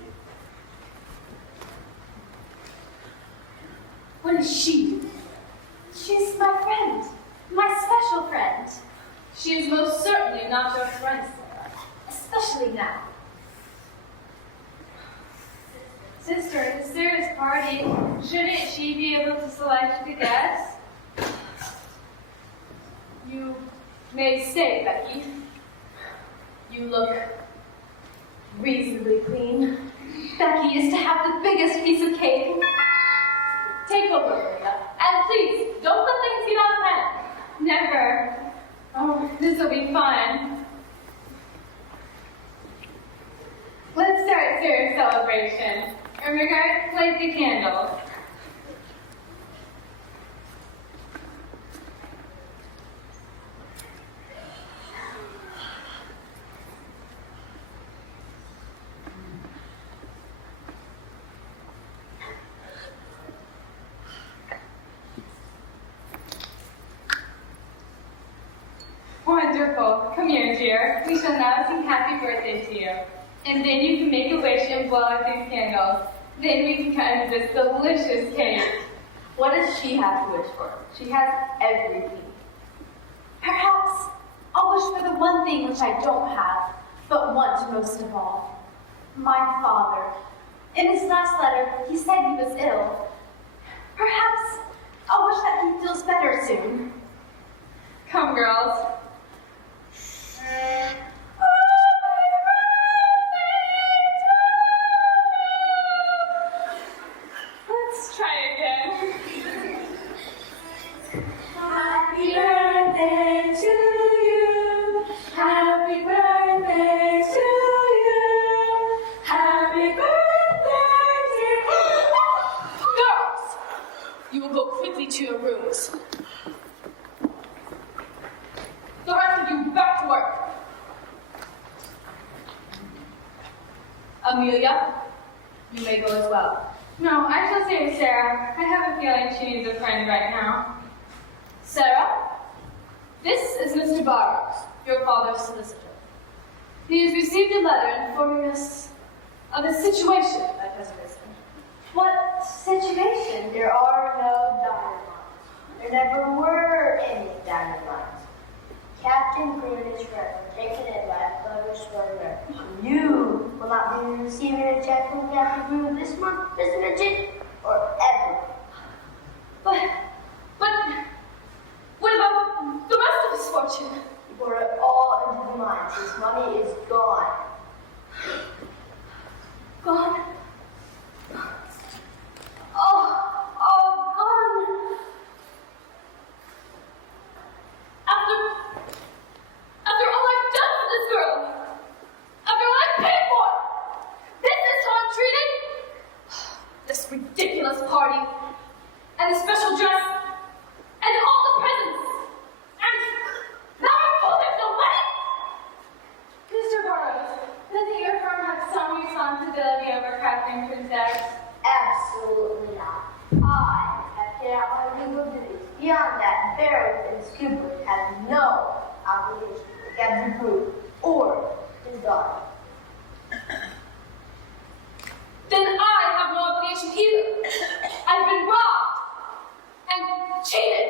What is she? She's my friend. My special friend. She is most certainly not your friend, Sarah. Especially now. Sister, at Sarah's party, shouldn't she be able to select the guests? You may stay, Becky. You look reasonably clean. Becky is to have the biggest piece of cake. Take over, Maria. And please, don't let things get out of hand. Never. Oh, this will be fun. Let's start Sarah's celebration. Ermengarde, light the candle. Come here, dear. We shall now sing happy birthday to you. And then you can make a wish and blow out these candles. Then we can cut into this delicious cake. What does she have to wish for? She has everything. Perhaps I'll wish for the one thing which I don't have, but want most of all. My father. In his last letter, he said he was ill. Perhaps I'll wish that he feels better soon. Come, girls. Let's try again. Happy birthday to you. Happy birthday to you. Happy birthday to you. Girls, you will go quickly to your rooms. The rest of you back to work. Amelia, you may go as well. No, I shall stay with Sarah. I have a feeling she needs a friend right now. Sarah, this is Mr. Barrows, your father's solicitor. He has received a letter informing us of a situation that has arisen. What situation? There are no dynamites. There never were any dynamites. Captain Green is forever taken in by a clever swimmer. You will not be receiving a check from Captain Green this month, Mr. Midget, or ever. But, what about the rest of his fortune? You poured it all into the mines. His money is gone. Gone? Oh, gone. After all I've done for this girl, after all I've paid for, this is how I'm treated? This ridiculous party, and the special dress, and all the presents, and now I'm told there's no wedding? Mr. Burroughs, doesn't your firm have some responsibility over Captain Princess? Absolutely not. I have carried out my legal duties. Beyond that, Barrett and Skipper have no obligation to Captain Crew or his daughter. Then I have no obligation either. I've been robbed and cheated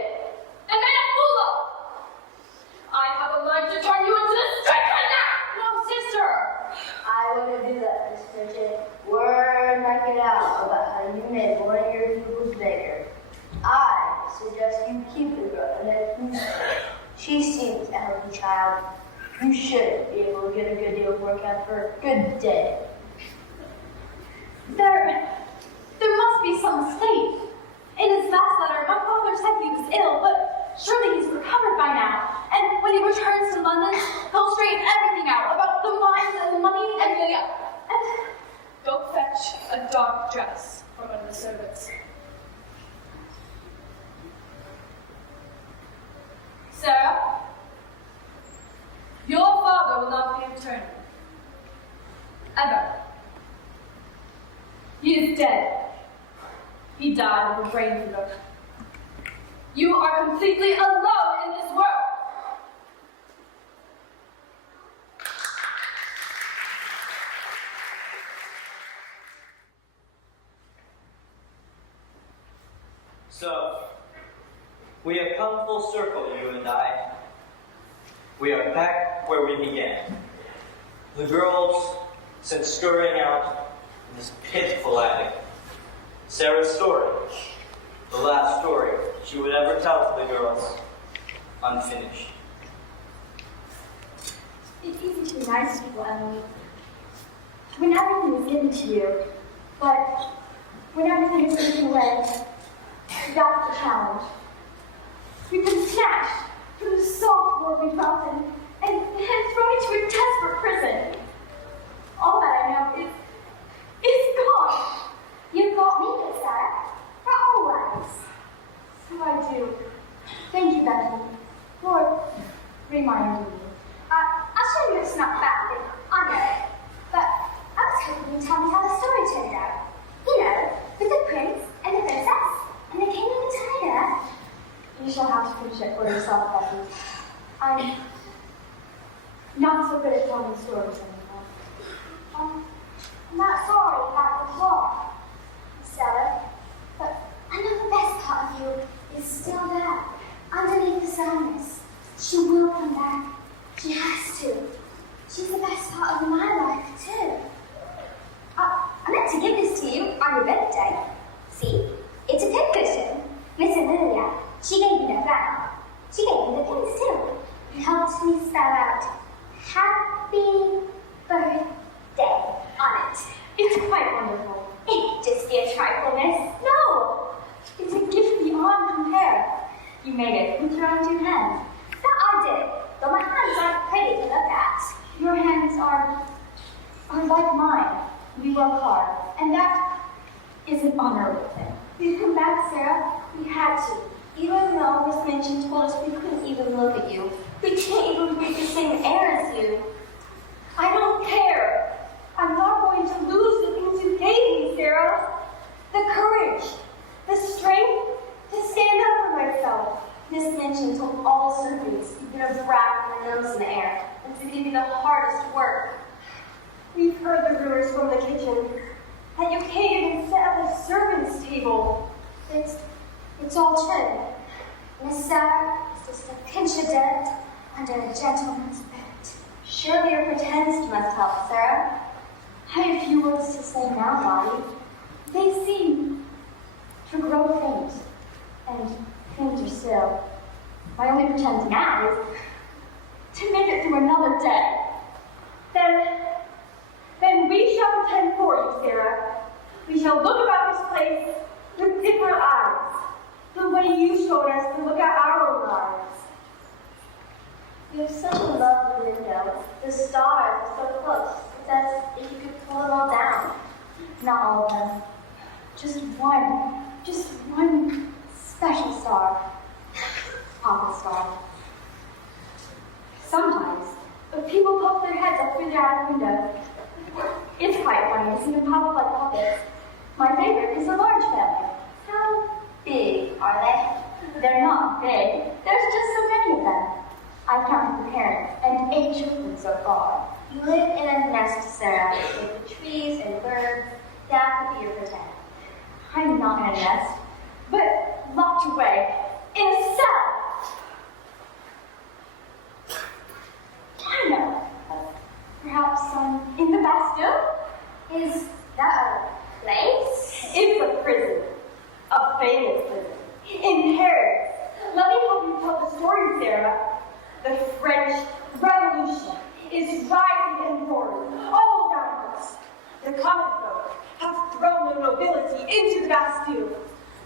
and made a fool of. I have a mind to turn you into the street right now. No, sister. I wouldn't do that, Mr. Midget. Word might get out about how you made one of your pupils bigger. I suggest you keep the girl and then she seems a healthy child. You should be able to get a good deal of work out for a good day. There must be some mistake. In his last letter, my father said he was ill, but surely he's recovered by now. And when he returns to London, he'll straighten everything out about the mines and the money and go fetch a dark dress from one of the servants. Sarah, your father will not be returning. Ever. He is dead. He died of a brain fever. You are completely alone in this world. So, we have come full circle, you and I. We are back where we began. The girls sent scurrying out in this pitiful attic. Sarah's story, the last story she would ever tell to the girls, unfinished. It's easy to be nice to people, Emily. When everything is given to you, but when everything is taken away, that's the challenge. We've been snatched from the soft world we felt in and thrown into a desperate prison. All that I know is gone. You got me, Miss Sarah, for always. So I do. Thank you, Becky, for reminding me. I'll show you it's not bad, I know. But I was hoping you'd tell me how the story turned out. You know, with the prince and the princess, and the king and the tiger. You shall have to finish it for yourself, Becky. to you on your birthday. See, it's a pincushion. Miss Amelia, she gave me the flower. She gave me the pins too. It helped me spell out Happy Birthday on it. It's quite wonderful. It just be a trifle, miss. No, it's a gift beyond compare. You made it with your own two hands. That I did, though my hands aren't pretty to look at. Your hands are like mine. We work hard, and that is an honorable thing. We've come back, Sarah. We had to. Even though Miss Minchin told us we couldn't even look at you. We can't even breathe the same air as you. I don't care. I'm not going to lose the things you gave me, Sarah. The courage, the strength to stand up for myself. Miss Minchin told all the servants you could have wrapped your nose in the air and to give you the hardest work. We've heard the rumors from the kitchen that you can't even set up a servant's table. It's all true. Miss Sarah is just a pinch of dirt under a gentleman's belt. Surely your pretense must help, Sarah. I have few words to say now, Lottie. They seem to grow faint, and fainter still. My only pretense now is to make it through another day. Then we shall pretend for you, Sarah. We shall look about this place with different eyes, the way you showed us to look at our own lives. You have such a lovely window. The stars are so close. It's as if you could pull them all down. Not all of them. Just one special star. Papa's star. Sometimes, if people poke their heads up through the attic window, it's quite funny to see them pop up like puppets. My favorite is a large family. How big are they? They're not big. There's just so many of them. I counted the parents and 8 children so far. You live in a nest, Sarah, with trees and birds. That would be your pretend. I'm not in a nest, but locked away in a cell. I know. Perhaps in the Bastille? Is that a place? It's a prison, a famous prison, in Paris. Let me help you tell the story, Sarah. The French Revolution is rising and roaring all around us. The common folk have thrown the nobility into the Bastille.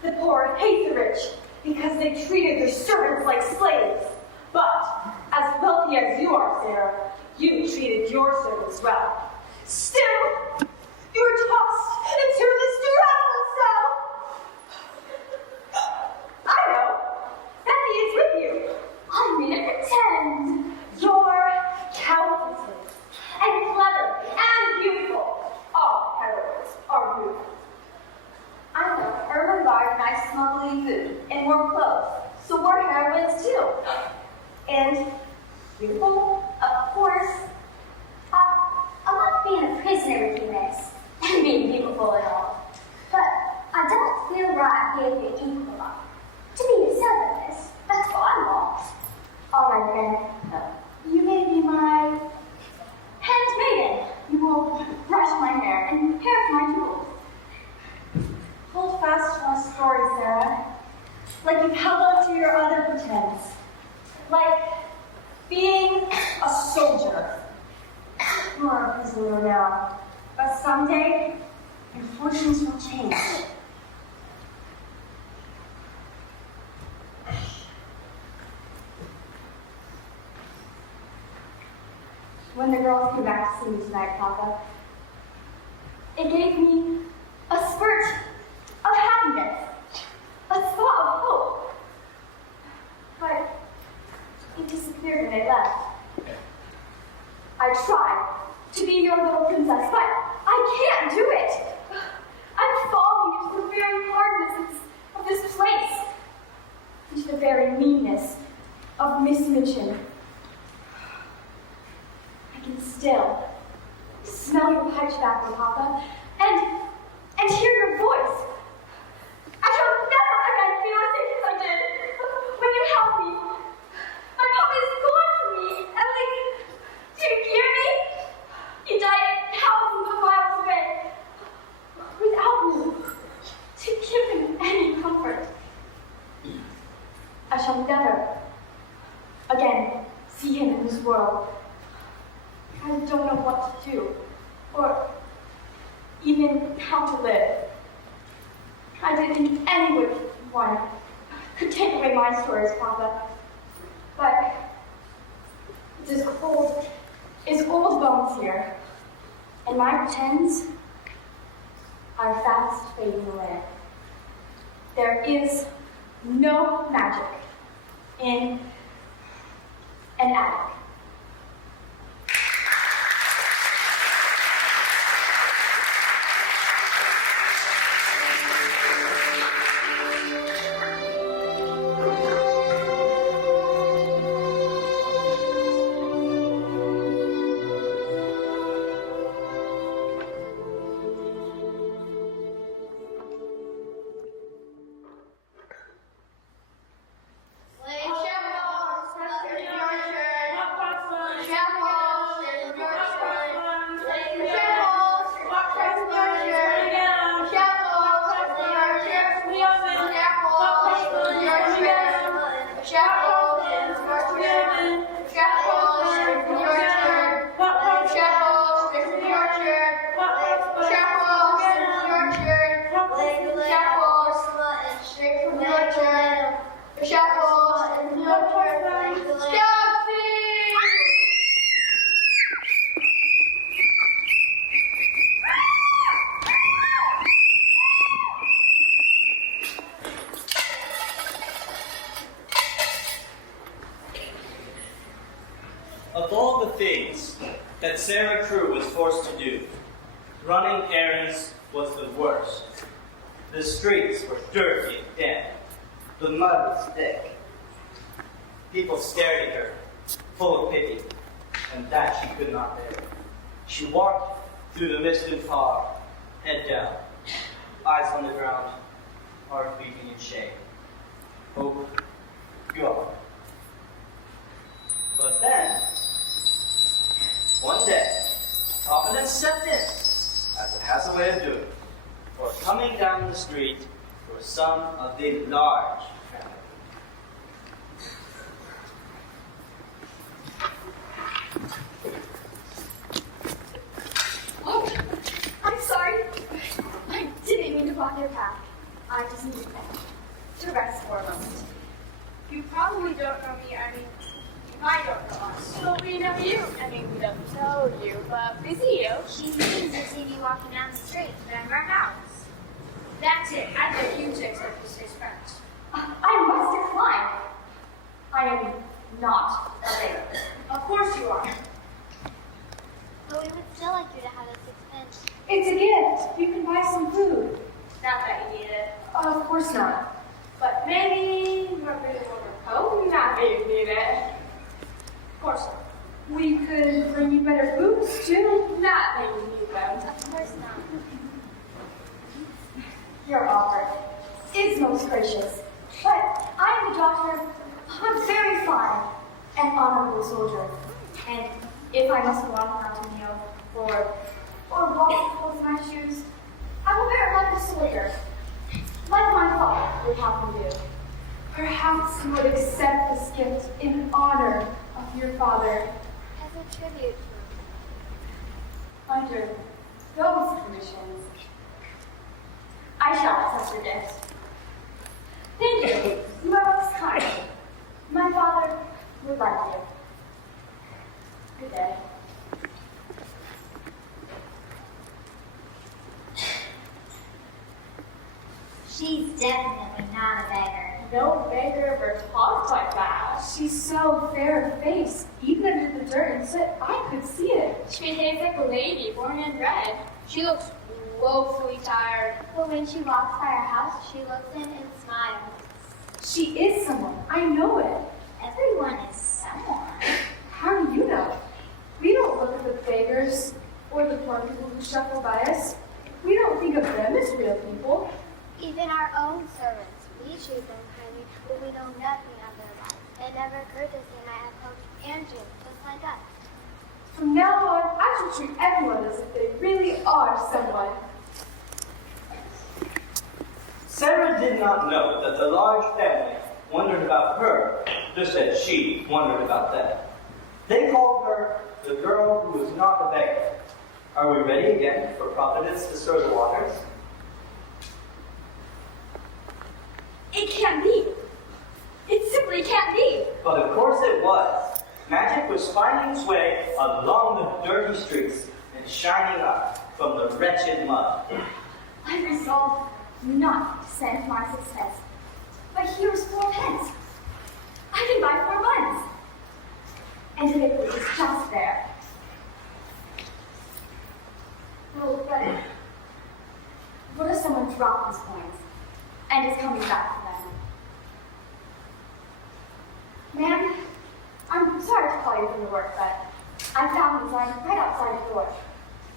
The poor hate the rich because they treated their servants like slaves. But as wealthy as you are, Sarah, you treated your servants well. Still, you're tossed into this dreadful cell. I know. Becky is with you. I mean to pretend. You're talented and clever and beautiful. All heroines are beautiful. I know. Ermengarde and I smuggle you food and warm clothes. So we're heroines too. And beautiful? Of course. I love being a prisoner with you, miss, and being beautiful and all. But I don't feel right being your equal up. To be a servant, miss, that's what I want. All right then, you may be my handmaiden. You will brush my hair and care for my jewels. Hold fast to our story, Sarah. Like you've held on to your other pretense. Like being a soldier. You are a prisoner now. But someday, your fortunes will change. When the girls came back to see me tonight, Papa, it gave me a spurt of happiness, a thought of hope. But it disappeared when they left. I tried to be your little princess, but I can't do it. I'm falling into the very hardness of this place, into the very meanness of Miss Minchin. I can still smell your pipe tobacco, Papa, and I didn't think anyone could take away my stories, Papa. But it's as cold as old bones here, and my pretends are fast fading away. There is no magic in an attic. Of all the things that Sarah Crew was forced to do, running errands was the worst. The streets were dirty and damp. The mud was thick. People stared at her, full of pity, and that she could not bear. She walked through the mist and fog, head down, eyes on the ground, heart beating in shame. Hope gone. But then, one day, Providence stepped in, as it has a way of doing, for coming down the street were some of the large family. Oh, I'm sorry. I didn't mean to block your path. I just needed to rest for a moment. You probably don't know me. I mean, I don't know us. So we know you. I mean, we don't know you, but we see you. She means to see you walking down the street from our house. That's it. I'd like you to accept us as friends. I must decline. I am not a beggar. Of course you are. But we would still like you to have a sixpence. It's a gift. You can buy some food. Not that you need it. Of course not. But maybe you are really want to coat. Not that you need it. Of course not. We could bring you better boots, too. Not that you need them. Of course not. Your offer is most gracious. But I am the daughter of a very fine and honorable soldier. And if I must go on mountain hill or walk with my shoes, I will wear it like a soldier, like my father would have me do. Perhaps you would accept this gift in honor of your father. As a tribute to Under those conditions, I shall accept your gift. Thank you. You are most kind. My father would like you. Good day. She's definitely not a beggar. No beggar ever talks like that. She's so fair of face, even under the dirt and soot, I could see it. She behaves like a lady, born and bred. She looks woefully tired. But when she walks by our house, she looks in and smiles. She is someone. I know it. Everyone is someone. How do you know? We don't look at the beggars or the poor people who shuffle by us. We don't think of them as real people. Even our own servants, we treat them kindly, but we know nothing of their lives. It never occurred to us they might have hopes and dreams, just like us. From now on, I shall treat everyone as if they really are someone. Sarah did not know that the large family wondered about her just as she wondered about them. They called her the girl who was not a beggar. Are we ready again for Providence to stir the waters? It can't be. It simply can't be. But of course it was. Magic was finding its way along the dirty streets and shining up from the wretched mud. I resolved not to send my success. But here's 4 pence. I can buy 4 buns. And if it was just there. Oh, but what if someone dropped his coins and is coming back for them? Ma'am, I'm sorry to call you from the work, but I found these lines right outside the door.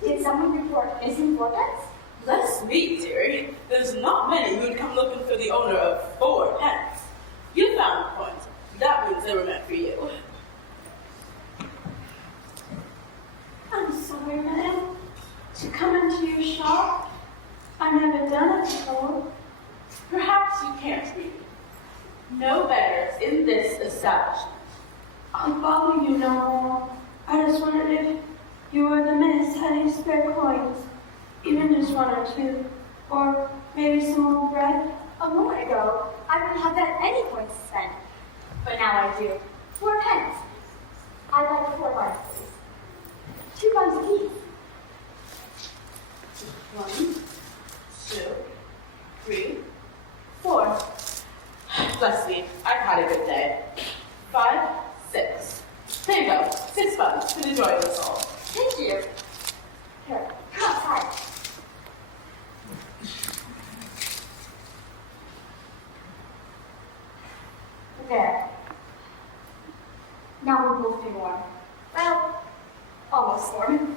Did someone report missing 4 pence? Bless me, dearie. There's not many who'd come looking for the owner of 4 pence. You found the coins. That means they were meant for you. I'm sorry, madam. To come into your shop? I've never done it before. Perhaps you can't read. No beggars in this establishment. I'll follow you no more. I just wondered if you or the miss had any spare coins. Even just 1 or 2. Or maybe some more bread. A moment ago, I wouldn't have had any coins to spend. But now I do. 4 pence. I'd like 4 buns, please. 2 buns apiece. 1, 2, 3, 4. Bless me, I've had a good day. 5, 6. There you go. 6 buns. Been enjoying this all. Thank you. Here, come outside. There. Now we both feel warm. Well, almost warm.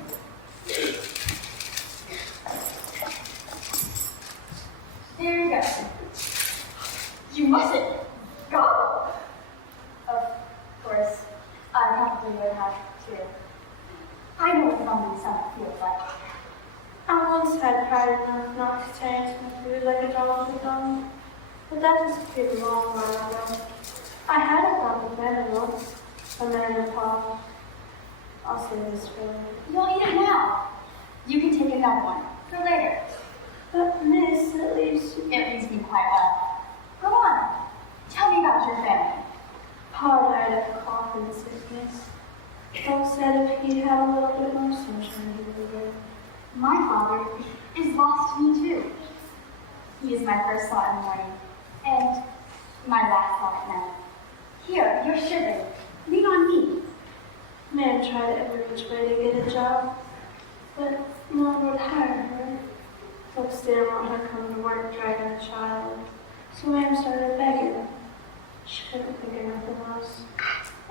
There you go. You mustn't go. Of course, I probably would have too. I know what bumbling stomach feels like. I once had pride enough not to taste my food like a dog would done, but that disappeared a long while ago. I had a problem with bread once, a man in Paul. I'll say this for later. You'll eat it now. You can take another one for later. But miss, at least It leaves me quite well. Go on. Tell me about your family. Pa died of cough and sickness. Folks said if he had a little bit more sunshine, he would live. My father is lost to me too. He is my first thought in the morning, and my last thought at night. Here, you're shivering. Lean on me. Man tried every which way to get a job, but no one would hire her. Folks didn't want her coming to work dragging a child, so Ma'am started begging her. She couldn't think of nothing else.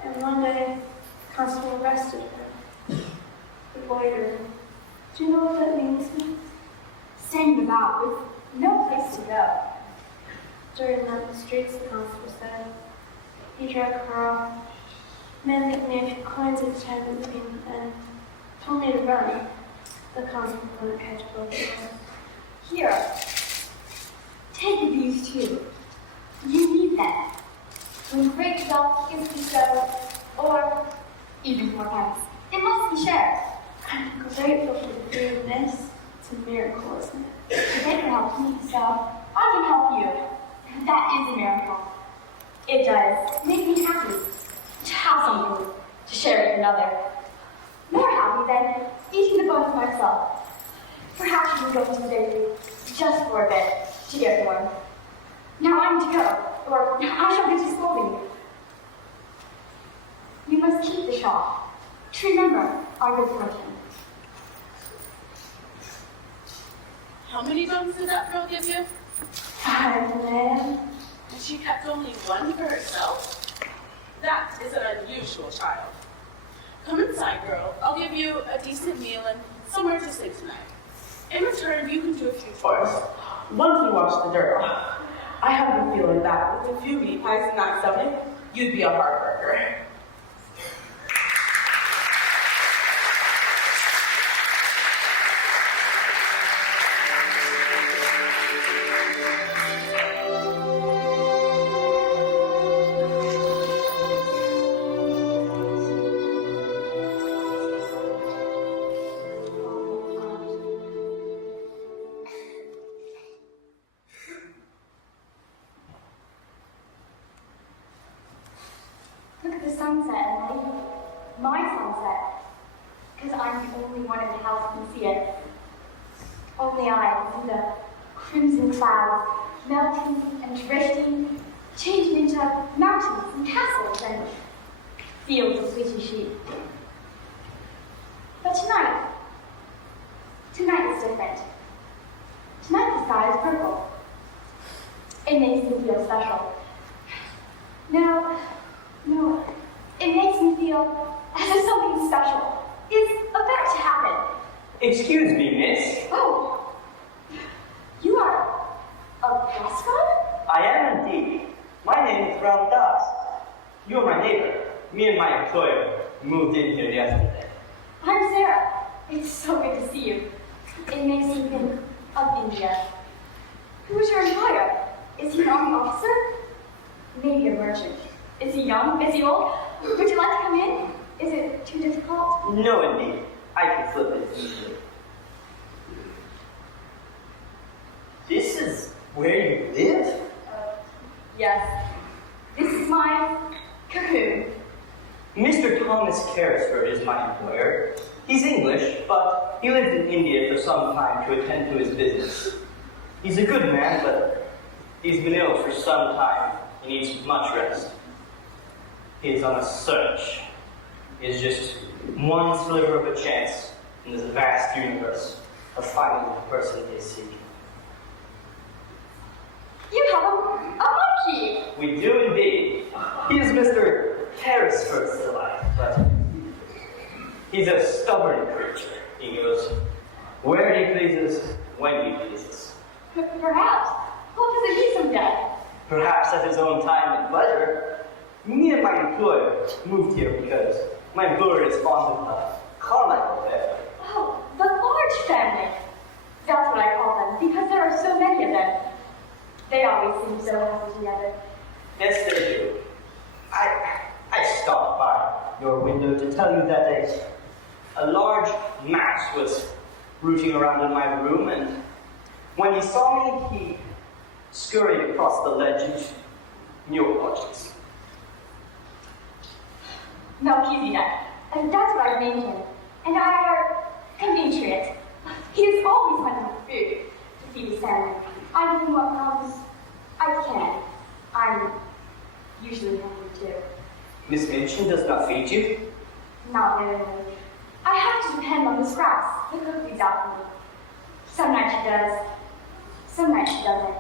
And one day, the constable arrested her. For loitering. Do you know what that means? Standing about with no place to go. During up the streets, the constable said. He dragged her off. Man gave me a few coins each time and told me to run. The constable wouldn't catch both of us. Here. Take these too. You need them. When great wealth is bestowed, or even more pence, it must be shared. I'm grateful for the food, miss. It's a miracle, isn't it? If they can help me, so I can help you. That is a miracle. It does make me happy to have something to share with another. More happy than eating the bones myself. Perhaps you can go to the bakery just for a bit to get warm. Now I need to go, or I shall get to scolding you. You must keep the shawl to remember our good fortune. How many buns did that girl give you? 5, ma'am. And she kept only 1 for herself? That is an unusual child. Come inside, girl. I'll give you a decent meal and somewhere to sleep tonight. In return, you can do a few chores. Once you wash the dirt off, I have the feeling that with a few meat pies in that stomach, you'd be a hard worker. sunset at night. My sunset. Because I'm the only one in the house who can see it. Only I can see the crimson clouds melting and drifting, changing into mountains and castles and fields of fleecy sheep. But tonight is different. Tonight the sky is purple. It makes me feel special. No, it makes me feel as if something special is about to happen. Excuse me, miss. Oh, you are a Lascar? I am indeed. My name is Ram Das. You're my neighbor. Me and my employer moved in here yesterday. I'm Sarah. It's so good to see you. It makes me think of India. Who's your employer? Is he an army officer? Maybe a merchant. Is he young? Is he old? Would you like to come in? Is it too difficult? No, indeed. I can flip it easily. This is where you live? Yes. This is my cocoon. Mr. Thomas Carrisford is my employer. He's English, but he lived in India for some time to attend to his business. He's a good man, but he's been ill for some time. He needs much rest. He's on a search. He has just one sliver of a chance in this vast universe of finding the person he is seeking. You have a monkey! We do indeed. He is Mr. Carrisford's delight, but he's a stubborn creature. He goes where he pleases, when he pleases. Perhaps. What does it be someday? Perhaps at his own time and pleasure. Me and my employer moved here because my employer is fond of the Carmichael family. Oh, the large family. That's what I call them, because there are so many of them. They always seem so happy together. Yes, they do. I stopped by your window to tell you that a large mouse was rooting around in my room, and when he saw me, he scurried across the ledge in your lodgings. Melchizedek. And that's what I've named him. And I are compatriots. He is always hunting for food to feed his family. I give him what comes I can. I'm usually hungry too. Miss Minchin does not feed you? Not really. I have to depend on the scraps the cook leaves out for me. Some nights she does, some nights she doesn't.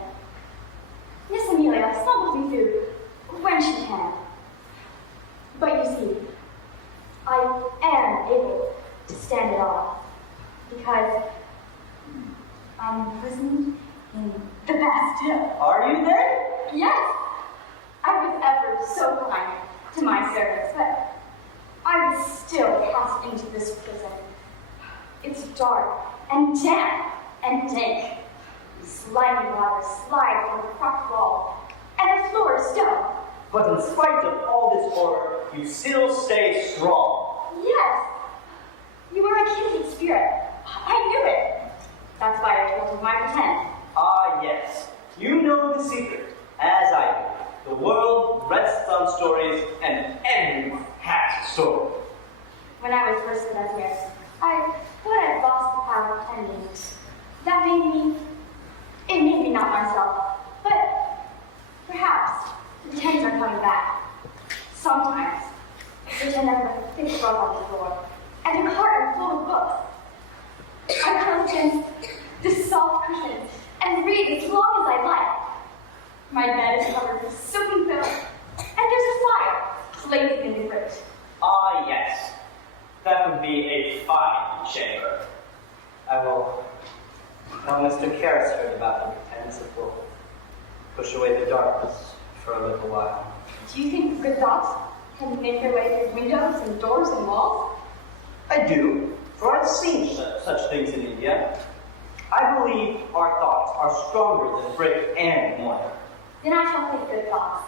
Miss Amelia smuggled me food when she can. But you see, I am able to stand it off because I'm imprisoned in the Bastille. Are you there? Yes, I was ever so kind to my servants, but I was still cast into this prison. It's dark and damp and dank. Slimy water slides on the cracked wall, and the floor is stone. But in spite of all this horror, you still stay strong. Yes, you were a kindred spirit. I knew it. That's why I told you my pretend. Ah, yes. You know the secret, as I do. The world rests on stories, and everyone has a story. When I was first put up here, I thought I'd lost the power of pretending. That it made me not myself. But perhaps the pretends are coming back. Sometimes. Pretend I'm a thick rug on the floor, and a carton full of books. I curl against the soft cushions and read as long as I like. My bed is covered with soaking film, and there's a fire blazing in the grate. Ah, yes. That would be a fine chamber. I will tell Mr. Carrisford about the pretence that will push away the darkness for a little while. Do you think good thoughts can make their way through windows and doors and walls? I do, for I've seen such things in India. I believe our thoughts are stronger than brick and mortar. Then I shall think good thoughts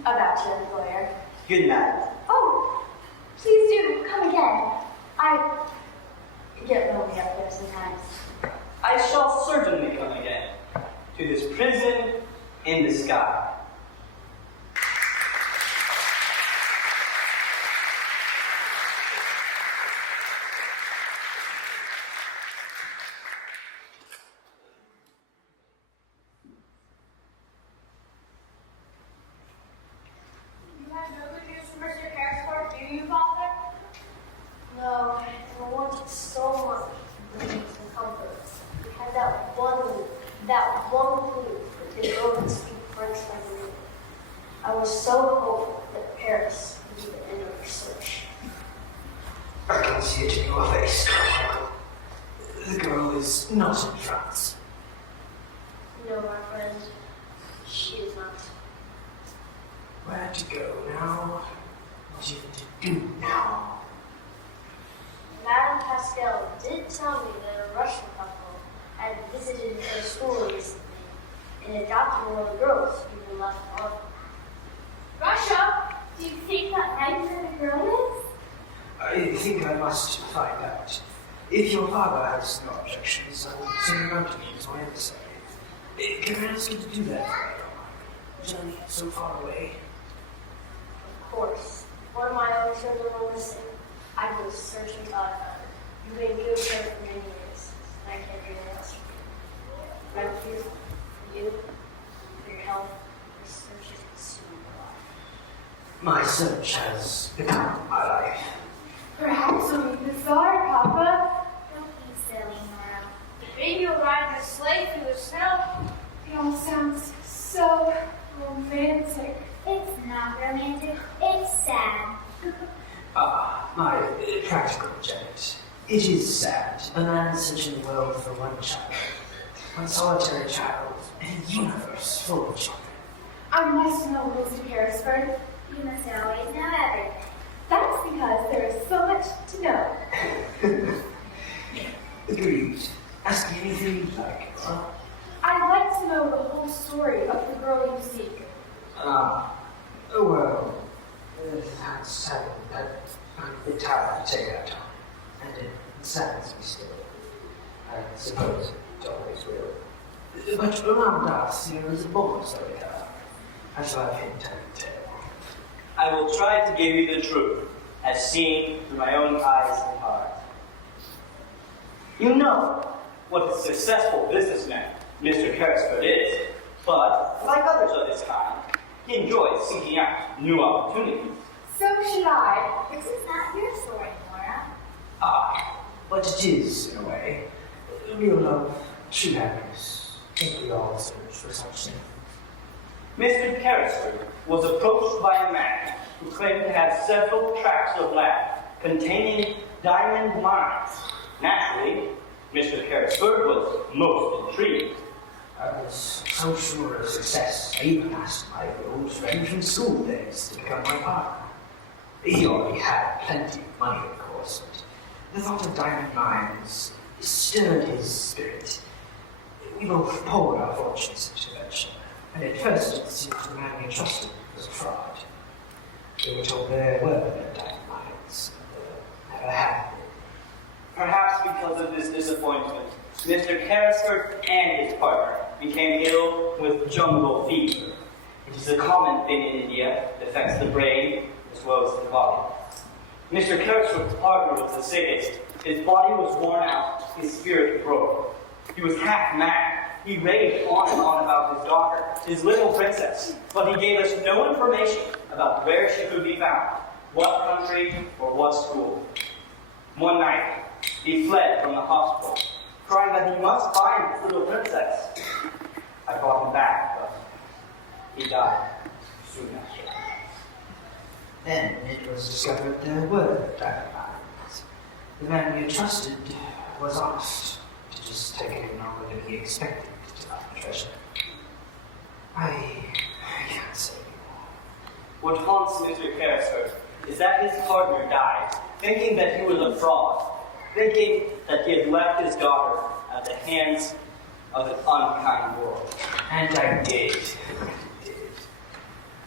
about your employer. Good night. Oh, please do come again. I get lonely up there sometimes. I shall certainly come again to this prison in the sky. long believed that the girl could speak French like a native. I was so hopeful that Paris would be the end of her search. I can see it in your face, Carmel. The girl is not in France. No, my friend, she is not. Where to go now? What even to do now? Madame Pascal did tell me that a Russian couple had visited her school recently and adopted one of the girls who were left on. Russia, do you think that right where the girl is? I think I must find out. If your father has no objections, I will send him out to me as my emissary. Can I ask you to do that for me, Roman? Journey so far away. Of course, one of my own children were missing. I was searching till I found her. You've been good care for many years, and I can't do anything else for you. Thank you for you, for your help. This search has consumed my life. My search has become my life. Perhaps we'll be bizarre, Papa. Don't be silly, Nora. The baby will ride the sleigh through the snow. It all sounds so romantic. It's not romantic, it's sad. My practical Janet. It is sad. A man searching the world for one child. One solitary child in a universe full of children. I must know Mr. Harrisford. You must always know everything. That's because there is so much to know. Agreed. Ask me anything you'd like. I'd like to know the whole story of the girl you seek. Well, that's happened. I'm a bit tired to take our time. And it saddens me still. I suppose it always will. But around us, there is a boy story there. I shall have him tell the tale. I will try to give you the truth, as seen through my own eyes and heart. You know what a successful businessman Mr. Carrisford is, but like others of his kind, he enjoys seeking out new opportunities. So should I. This is not your story, Nora. But it is, in a way. Real love, true happiness. I think we all search for such things. Mr. Carrisford was approached by a man who claimed to have several tracts of land containing diamond mines. Naturally, Mr. Carrisford was most intrigued. I was so sure of success, I even asked my old friend from school days to become my partner. He already had plenty of money, of course, but the thought of diamond mines stirred his spirit. We both poured our fortunes into the venture, and at first it seemed the man we trusted was a fraud. We were told there were no diamond mines, and never had been. Perhaps because of this disappointment, Mr. Carrisford and his partner became ill with jungle fever. It is a common thing in India that affects the brain as well as the body. Mr. Carrisford's partner was the sickest. His body was worn out, his spirit broke. He was half mad. He raved on and on about his daughter, his little princess, but he gave us no information about where she could be found, what country, or what school. One night, he fled from the hospital, crying that he must find his little princess. I brought him back, but he died soon after. Then it was discovered there were diamond mines. The man we had trusted was honest. It just taken him longer than he expected to find the treasure. I can't say anymore. What haunts Mr. Carrisford is that his partner died, thinking that he was a fraud, thinking that he had left his daughter at the hands of an unkind world. And I did.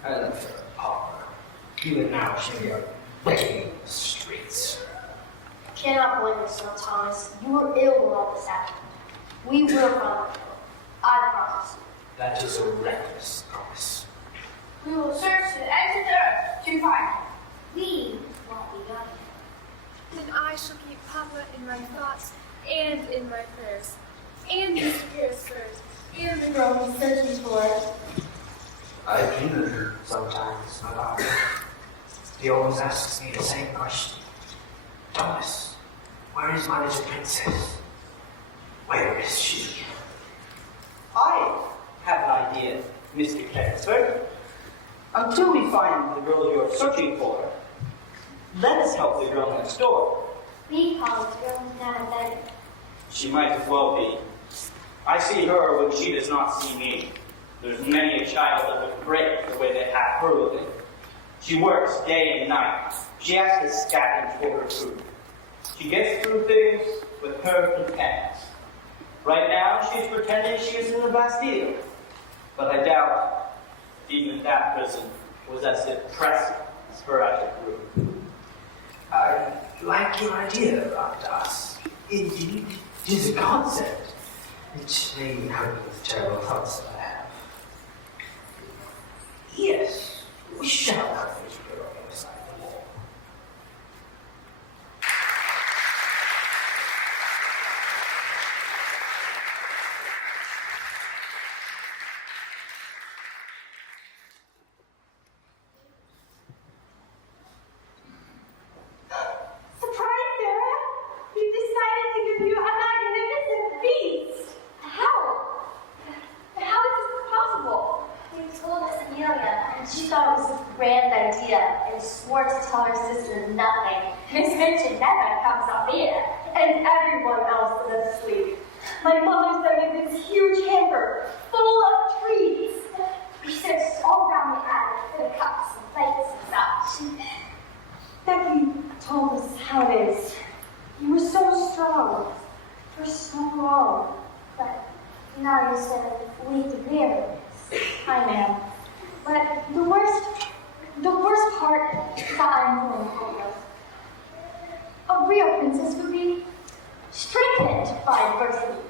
I left her a pauper. You and now she are begging the streets. I cannot blame yourself, Thomas. You were ill when all this happened. We will find the girl. I promise. That is a reckless promise. We will search the ends of the earth to find her. We won't be done yet. Then I shall keep Papa in my thoughts and in my prayers. And Mr. Harrisford. And the girl he's searching for. I dream of her sometimes, my father. He always asks me the same question. Thomas, where is my little princess? Where is she? I have an idea, Mr. Cransford. Until we find the girl you're searching for, let us help the girl next door. We call it girls now and then. She might as well be. I see her when she does not see me. There's many a child that would break the way they have her living. She works day and night. She has to scavenge for her food. She gets through things with her companions. Right now, she's pretending she is in the Bastille. But I doubt even that prison was as depressing as her as a group. I like your idea, Ramdas. Indeed, it is a concept. It may help with terrible thoughts that I have. Yes, we shall have this girl inside the wall. Surprise, Sarah! We've decided to give you a magnificent feast! How? How is this possible? We told Miss Amelia, and she thought it was a grand idea and swore to tell her sister nothing. Miss Minchin never comes up here. And everyone else is asleep. My mother sent me this huge hamper full of treats. We searched all around the attic for the cups and plates and such. Becky told us how it is. You were so strong for so long. But now you're so weak and weary. I know. But the worst part is that I'm going to a real princess would be strengthened by adversity.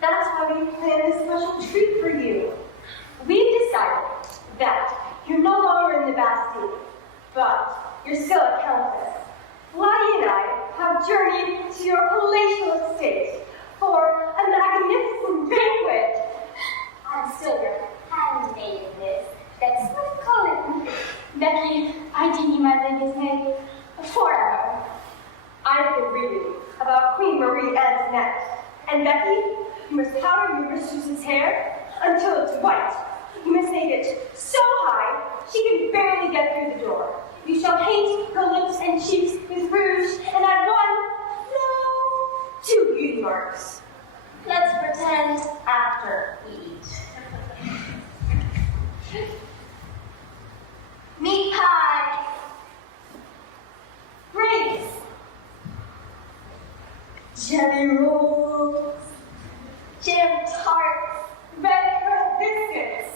That's why we planned a special treat for you. We've decided that you're no longer in the Bastille, but you're still a countess. Lottie and I have journeyed to your palatial estate for a magnificent banquet. I'm still your handmaid, miss. That's what I call it. Becky, I deem you my biggest maid forever. I've been reading about Queen Marie Antoinette. And Becky, you must powder your mistress's hair until it's white. You must make it so high she can barely get through the door. You shall paint her lips and cheeks with rouge and add two beauty marks. Let's pretend after we eat. Meat pie. Grapes. Jelly rolls. Jam tarts. Red currant biscuits.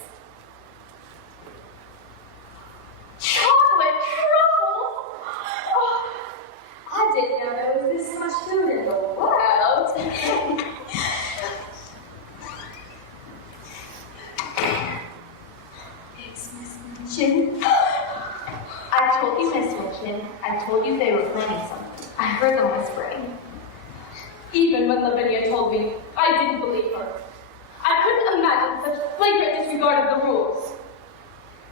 Chocolate truffles? Oh, I didn't know there was this much food in the world. It's Miss Minchin. I told you, Miss Minchin. I told you they were planning something. I heard them whispering. Even when Lavinia told me, I didn't believe her. I couldn't imagine such flagrant disregard of the rules.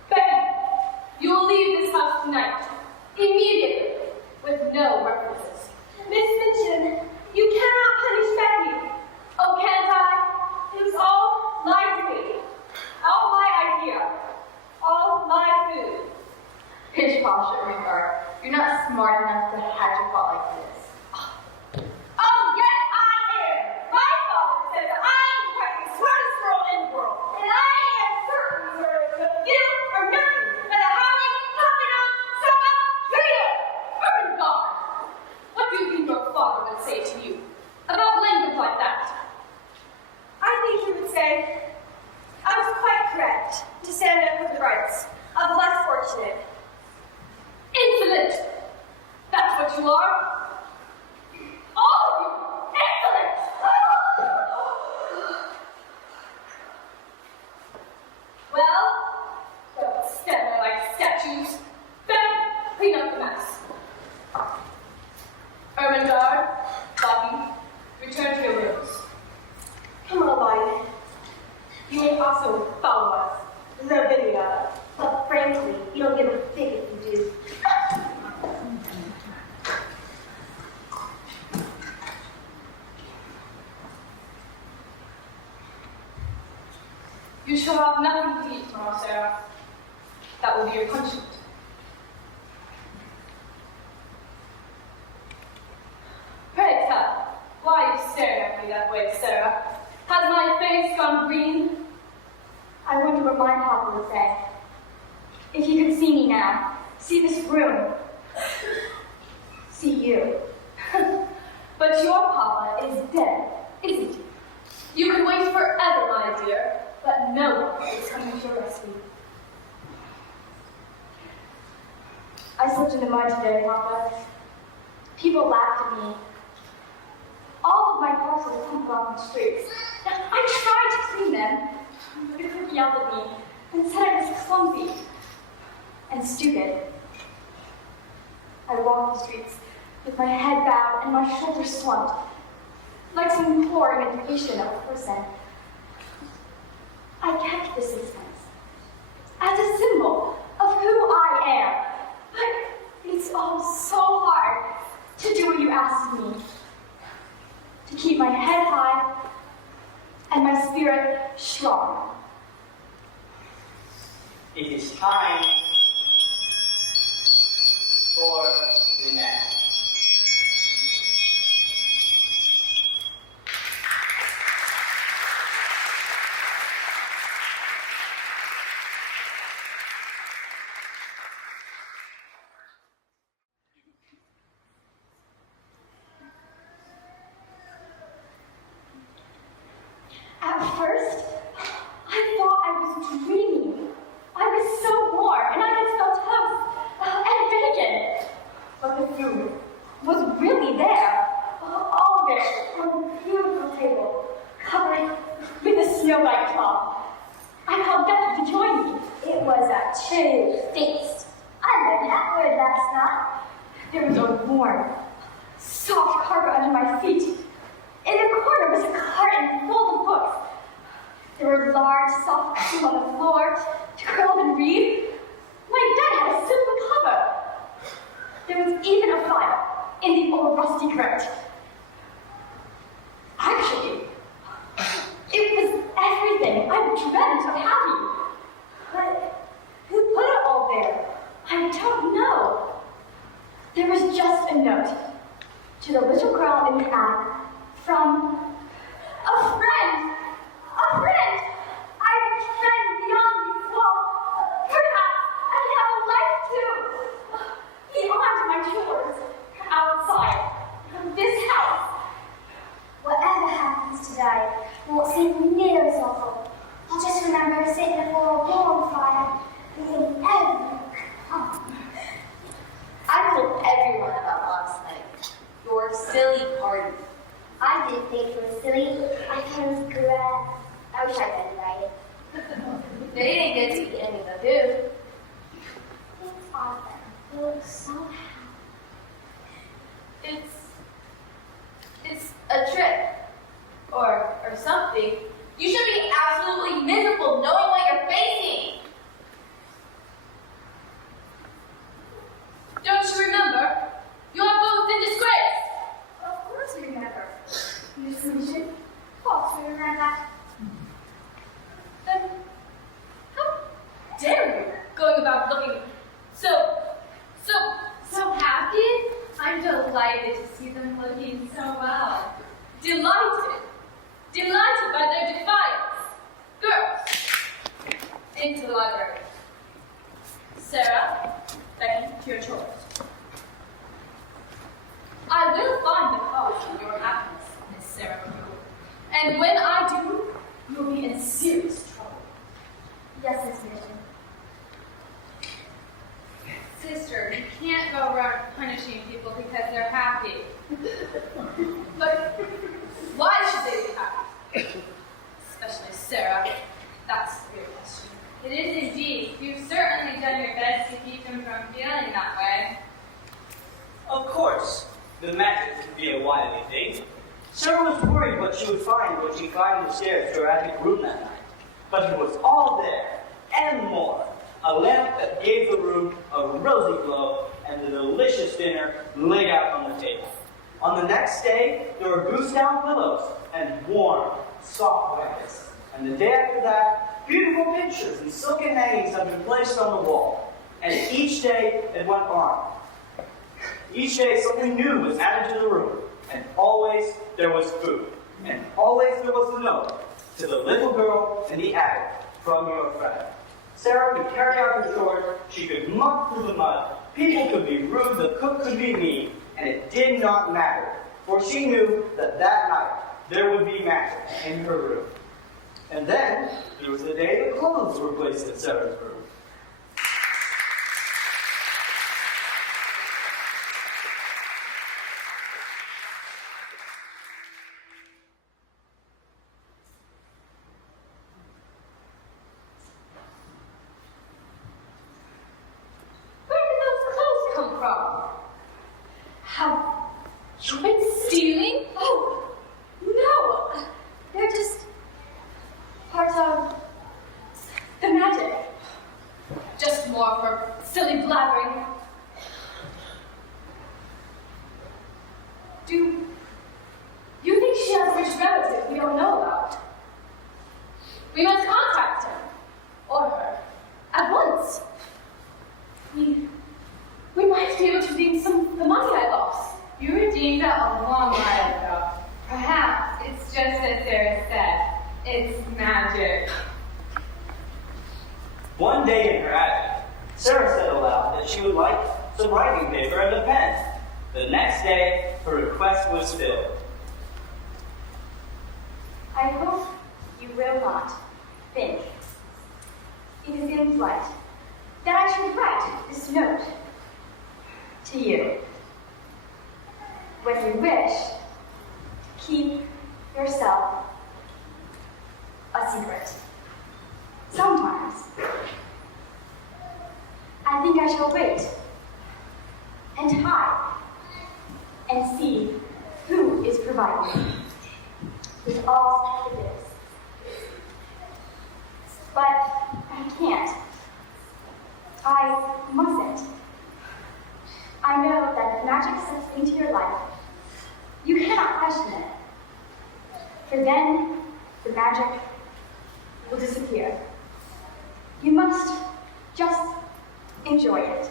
Becky, you will leave this house tonight, immediately, with no references. Miss Minchin, you cannot punish Becky. Oh, can't I? It was all my doing. All my idea. All my food. Pish posh, Ermengarde. You're not smart enough to hatch a plot like this. Oh, yes, I am. My father says that I am quite the smartest girl in the world. And I am certain that you are nothing but a howling, confidant, sucker, traitor. Ermengarde, what do you think your father would say to you about language like that? I think he would say, I was quite correct to stand up for the rights of the less fortunate. Insolent! That's what you are. All of you! Insolent! Well, don't stand there like statues. Becky, clean up the mess. Ermengarde, Bucky, return to your rooms. Come on, Lottie. You may also follow us. Lavinia. But frankly, you don't give a fig if you do. You shall have nothing to eat tomorrow, Sarah. That will be your punishment. Pray tell, why are you staring at me that way, Sarah? Has my face gone green? I wonder what my papa would say. If he could see me now, see this room, see you. But your papa is dead, isn't he? You can wait forever, my dear, but no one is coming to your rescue. I slipped in the mud today, Papa. People laughed at me. All of my parcels tumbled off the streets. I tried to clean them, but a cook yelled at me and said I was clumsy and stupid. I walked the streets with my head bowed and my shoulders slumped, like some poor imitation of a person. I kept the sixpence as a symbol of who I am. But it's all so hard to do what you asked of me. To keep my head high and my spirit strong. It is time for the match. At first, I thought I was dreaming. I was so warm, and I could smell toast and bacon. But the food was really there. All of it on a beautiful table, covered with a snow-white cloth. I called Becky to join me. It was a true feast. I learned that word last night. There was a warm, soft carpet under my feet. In the corner was a carton full of books. There were large, soft cushions on the floor to curl up and read. My bed had a silver cover. There was even a fire in the old rusty grate. Actually, it was everything I dreamt of having. But who put it all there? I don't know. There was just a note to the little girl in the attic from a friend. A friend! I'm a friend beyond these walls. Perhaps I have a life too. Beyond my chores, outside of this house. Whatever happens today won't seem near as awful. I'll just remember sitting before a warm fire and thinking everything come. I told everyone about last night. Your silly party. I didn't think it was silly. I thought it was grand. I wish I'd been invited. They didn't get to eat any of the food. It's awesome. You look so happy. It's a trick. Or something. You should be absolutely miserable knowing what you're facing. Don't you remember? You are both in disgrace. Of course we remember. You solution? Of course we remember. Then, how dare you going about looking so happy? I'm delighted to see them looking so well. Delighted by their defiance. Girls, into the library. Sarah, Becky, to your chores. I will find the cause of your happiness, Miss Sarah McCool. And when I do, you'll be in serious trouble. Yes, Miss Mission. Sister, you can't go around punishing people because they're happy. But why should they be happy? Especially Sarah. That's the real question. It is indeed. You've certainly done your best to keep them from feeling that way. Of course, the magic could be a wily thing. Sarah was worried what she would find when she climbed the stairs to her attic room that night. But it was all there, and more. A lamp that gave the room a rosy glow, and a delicious dinner laid out on the table. On the next day, there were goose down pillows and warm, soft blankets. And the day after that, beautiful pictures and silken hangings have been placed on the wall, and each day it went on. Each day something new was added to the room, and always there was food, and always there was a note to the little girl in the attic from your friend. Sarah could carry out her chores, she could muck through the mud, people could be rude, the cook could be mean, and it did not matter, for she knew that that night there would be magic in her room. And then there was the day the clothes were placed in Sarah's room. Where did those clothes come from? Have you been stealing? Oh, no! They're just part of the magic. Just more of her silly blabbering. Do you think she has a rich relative we don't know about? We must contact him, or her, at once. We might be able to redeem some of the money I lost. You redeemed it a long while ago. Perhaps it's just as Sarah said. It's magic. One day in her attic, Sarah said aloud that she would like some writing paper and a pen. The next day, her request was filled. I hope you will not think it is impolite that I should write this note to you. When you wish to keep yourself a secret. Sometimes I think I shall wait and hide and see who is providing me with all the gifts. But I can't. I mustn't. I know that if magic slips into your life, you cannot question it. For then, the magic will disappear. You must just enjoy it.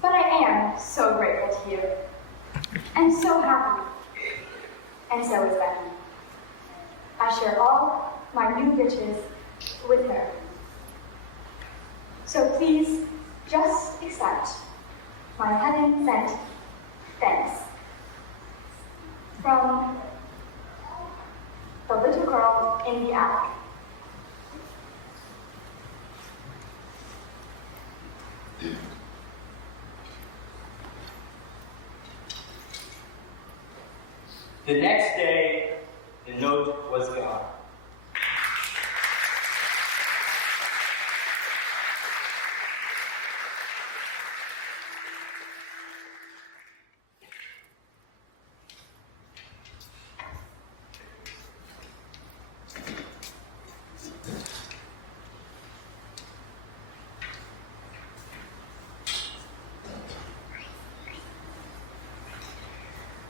But I am so grateful to you, and so happy, and so is Becky. I share all my new riches with her. So please, just accept my heaven-sent thanks from the little girl in the attic. The next day, the note was gone.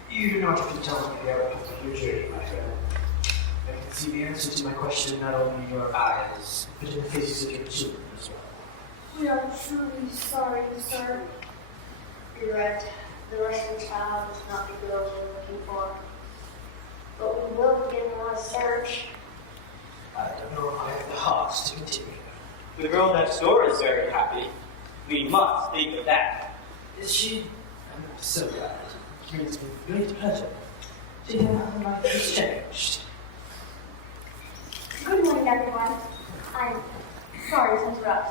You do not have to tell me the outcome of your journey, my friend. I can see the answer to my question not only in your eyes, but in the faces of your children as well. We are truly sorry, sir. You're right. The Russian child is not the girl we're looking for. But we will begin our search. I don't know if I have the heart to continue. The girl next door is very happy. We must think of that. Is she? I'm so glad. It brings me great pleasure. See how her life has changed. Good morning, everyone. I'm sorry to interrupt.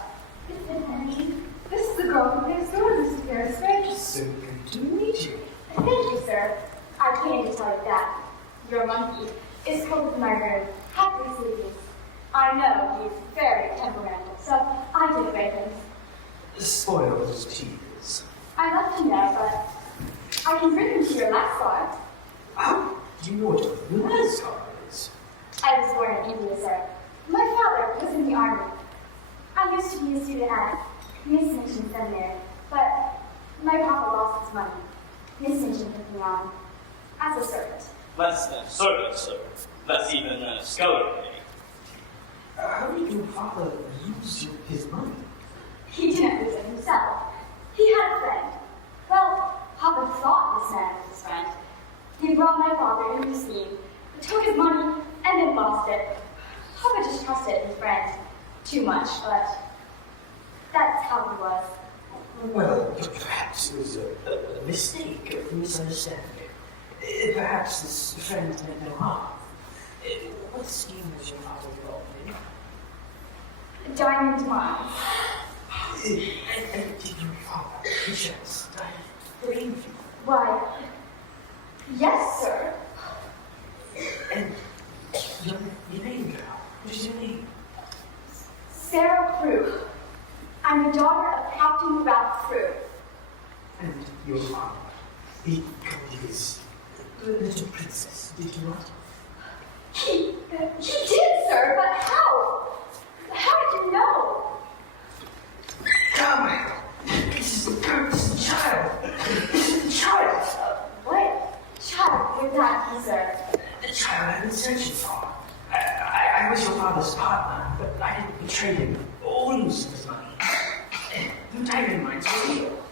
This is the girl who next door, Mrs. Pearson. So good to meet you. Thank you, sir. I came to tell you that your monkey is covered in my room, happily sleeping. I know he's very temperamental, so I did Ravens. Spoiled as tears. I left him there, but I can bring him to your last bar. How do you know what a Lascar is? I was born in India, sir. My father was in the army. I used to be a student at Miss Minchin Seminary, but my papa lost his money. Miss Minchin took me on as a servant. Less than a servant, sir. Less even a scullery maid. your father use his money? He didn't lose it himself. He had a friend. Well, Papa thought this man was his friend. He brought my father into the scheme, took his money, and then lost it. Papa just trusted his friend too much, but that's how he was. Well, perhaps it was a mistake, a misunderstanding. Perhaps this friend meant no harm. What scheme was your father involved in? Diamond mine. And did your father, perchance, believe you? Why, yes, sir. And your name, girl? What is your name? Sarah Crew. I'm the daughter of Captain Ralph Crew. And your father, he called his little princess, did you not? He did, sir, but how? How did you know? Come, this is the child. This is the child. What child would that be, sir? The child I've been searching for. I was your father's partner, but I didn't betray him or lose his money. The diamond mines were real.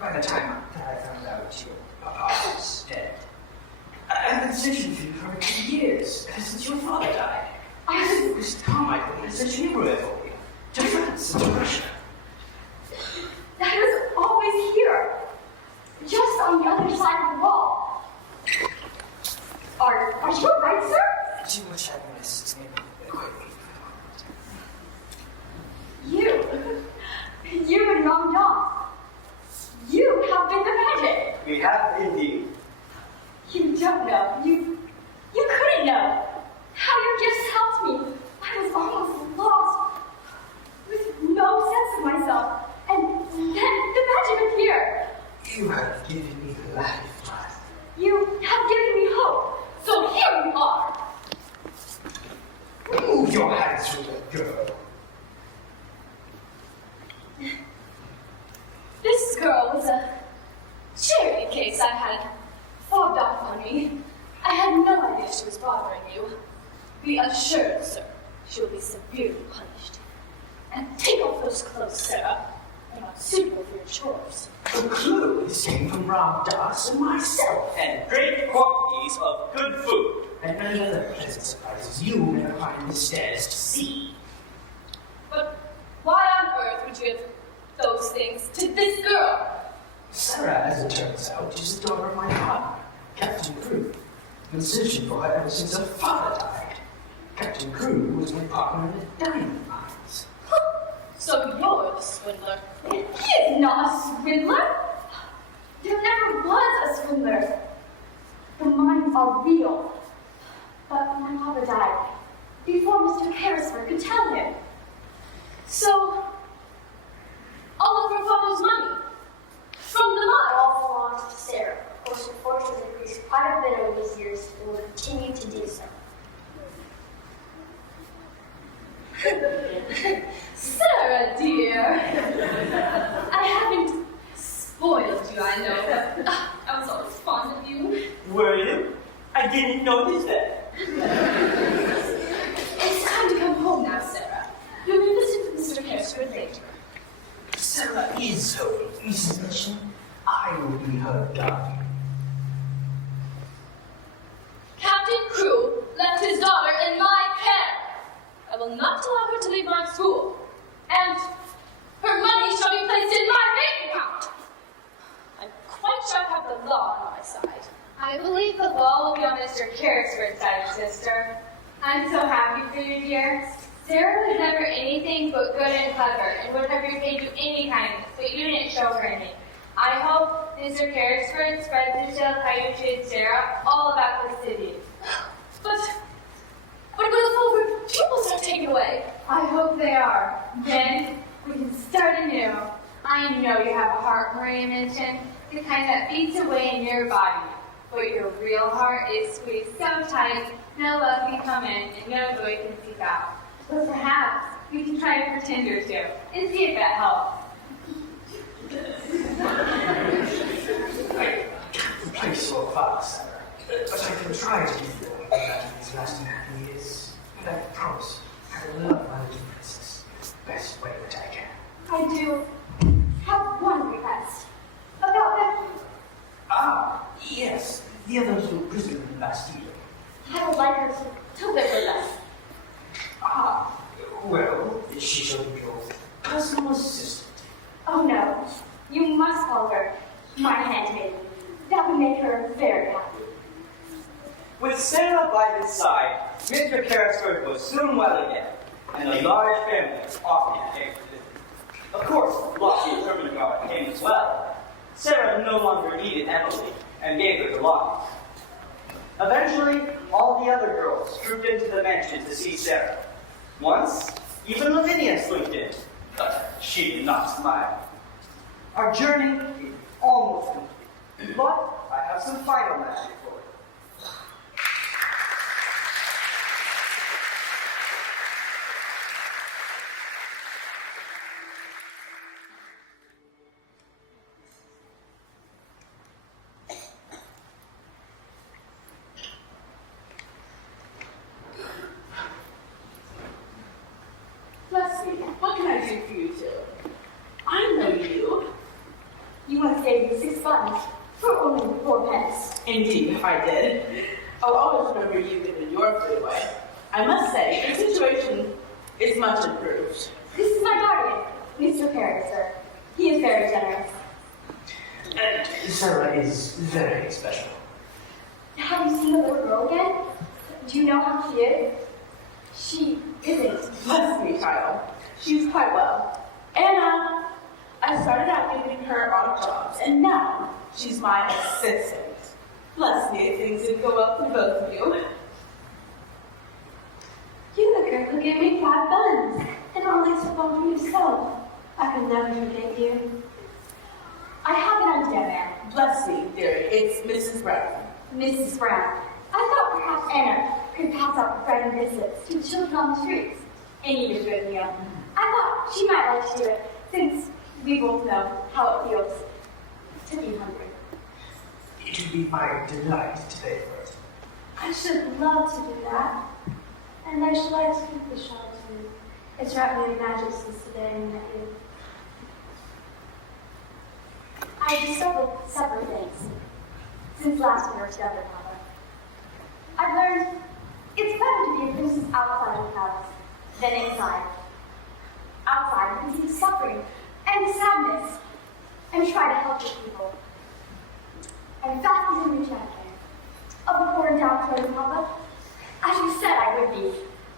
By the time I found out your papa was dead. I've been searching for you for 2 years, since your father died. It was Carmichael who searched everywhere for you. To France and to Russia. That was always here. Just on the other side of the wall. Are you right, sir? Too much happiness made me quite weak for the moment. You and Mom Dog. You have been the magic. We have indeed. You don't know. You couldn't know. How your gifts helped me. I was almost lost. With no sense of myself. And then the magic appeared. You have given me life, Martha. You have given me hope. So here you are. Remove your hands from that girl. This girl was a charity case I had fobbed off on me. I had no idea she was bothering you. Be assured, sir, she will be severely punished. And take off those clothes, Sarah. They're not suitable for your chores. The clues came from Ram Dass and myself. And great quantities of good food. And many other pleasant surprises you never find the stairs to see. But why on earth would you give those things to this girl? Sarah, as it turns out, is the daughter of my partner, Captain Crew. I've been searching for her ever since her father died. Captain Crew was my partner in the diamond mines. So you're the swindler. He is not a swindler. There never was a swindler. The mines are real. But my papa died before Mr. Carrisford could tell him. So, all of her father's money from the mine. All belongs to Sarah. Of course, her fortune has increased quite a bit over these years and will continue to do so. Sarah, dear. I haven't spoiled you, I know, but I was always fond of you. Were you? I didn't notice that. It's time to come home now, Sarah. You'll be visiting Mr. Carrisford later. Sarah is home, Mrs. Mitchell. I will be her guardian. Captain Crew left his daughter in my care. I will not allow her to leave my school. And her money shall be placed in my bank account. I'm quite sure I have the law on my side. I believe the law will be on Mr. Carrisford's side, sister. I'm so happy for you, dear. Sarah was never anything but good and clever, and would have repaid you any kindness, but you didn't show her any. I hope Mr. Carrisford spreads the tale of how you treated Sarah all about the city. But when the full pupils are taken away? I hope they are. Then we can start anew. I know you have a heart, Maria mentioned, the kind that beats away in your body. But your real heart is squeezed so tight, no love can come in and no joy can seep out. But perhaps we can try to pretend or two and see if that helps. I can't replace your father, Sarah, but I can try to give you all that in these last happy years. And I promise I will love my little princess. Well, she shall be your personal assistant. Oh no, you must call her my handmaid. That would make her very happy. With Sarah by his side, Mr. Carrisford was soon well again, and a large family often came to visit. Of course, Lottie Ermengarde came as well. Sarah no longer needed Emily and gave her the locket. Eventually, all the other girls trooped into the mansion to see Sarah. Once, even Lavinia slipped in, but she did not smile. Our journey is almost complete, but I have some final magic for you. Leslie, what can I do for you two? I know you. You once gave me 6 buttons for only 4 pence. Indeed, I did. I'll always remember you giving your food away. I must say, your situation is much improved. This is my guardian, Mr. Perry, sir. He is very generous. Sarah is very special. Have you seen the little girl again? Do you know how she is? She isn't. Bless me, child. She's quite well. Anna, I started out giving her odd jobs, and now she's my assistant. Bless me, things didn't go well for both of you. You the girl who gave me 5 buns and only took one for yourself. I can never forget you. I have an idea, ma'am. Bless me, dearie. It's Mrs. Brown. Mrs. Brown, I thought perhaps Anna could pass out bread and biscuits to children on the streets and eat a good meal. I thought she might like to do it, since we both know how it feels to be hungry. It would be my delight to pay for it. I should love to do that. And I should like to keep the shawl too. It's wrapped me in magic since the day I met you. I discovered several things since last we were together, Papa. I've learned it's better to be a princess outside of the palace than inside. Outside, you can see suffering and sadness and try to help the people. I'm fast as a new champion of the poor and downtrodden, Papa. As you said I would be.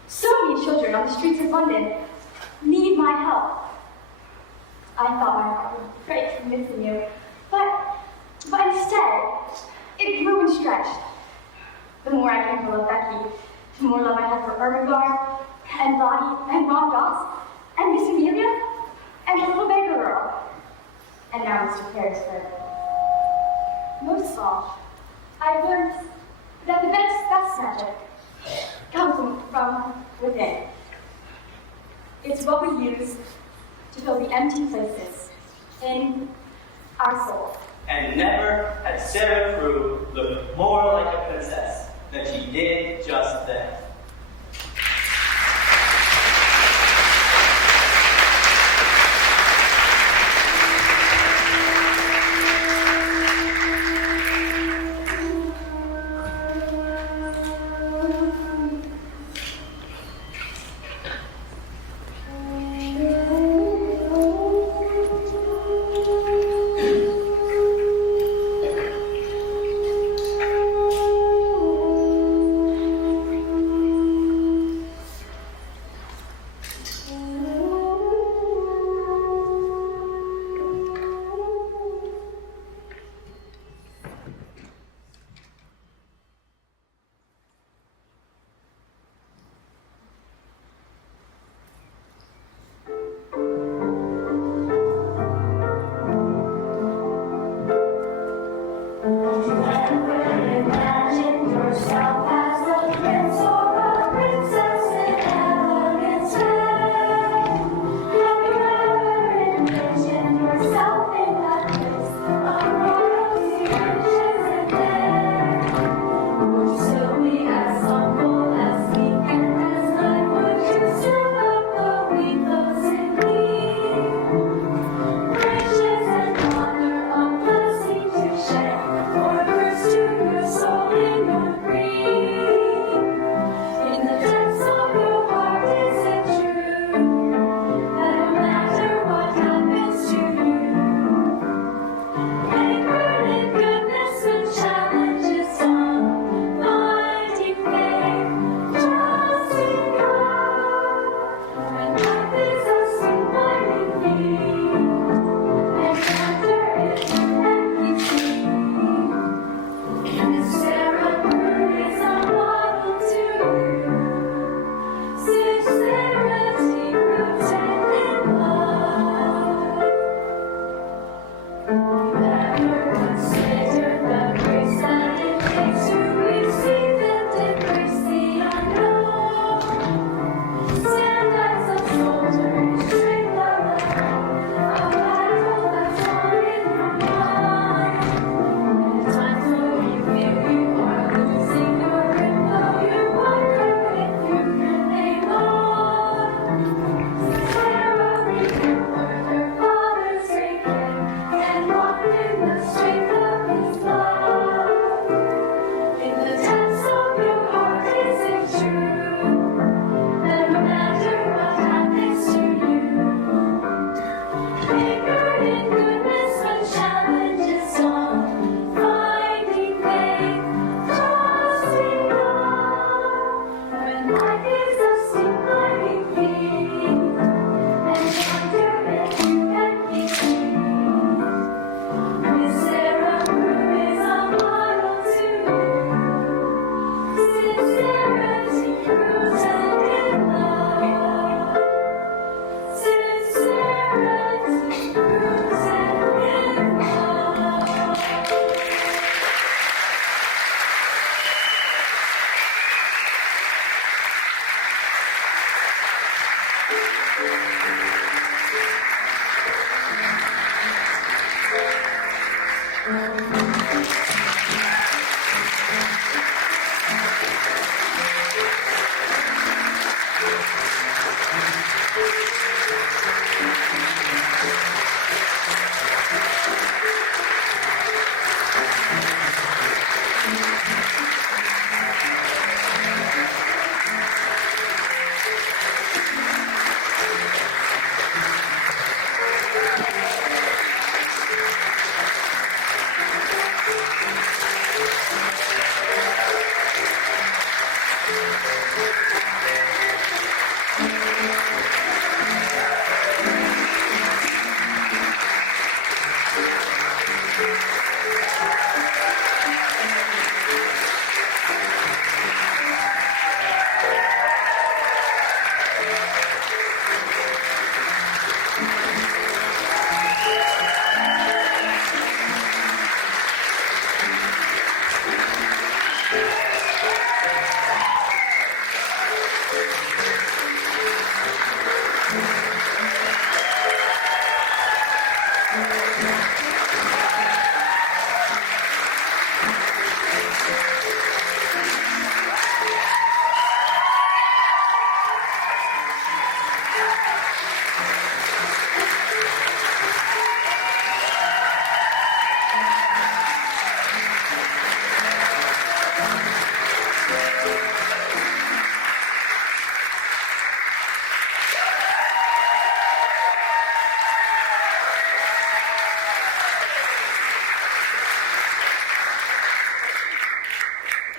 So many children on the streets of London need my help. I thought my heart would break convincing you, but instead, it grew and stretched. The more I came to love Becky, the more love I had for Ermengarde, and Lottie, and Ron Doss, and Miss Amelia, and the little baker girl, and now Mr. Carrisford. Most of all, I've learned that the best magic comes from within. It's what we use to fill the empty places in our soul. And never had Sarah Crewe looked more like a princess than she did just then.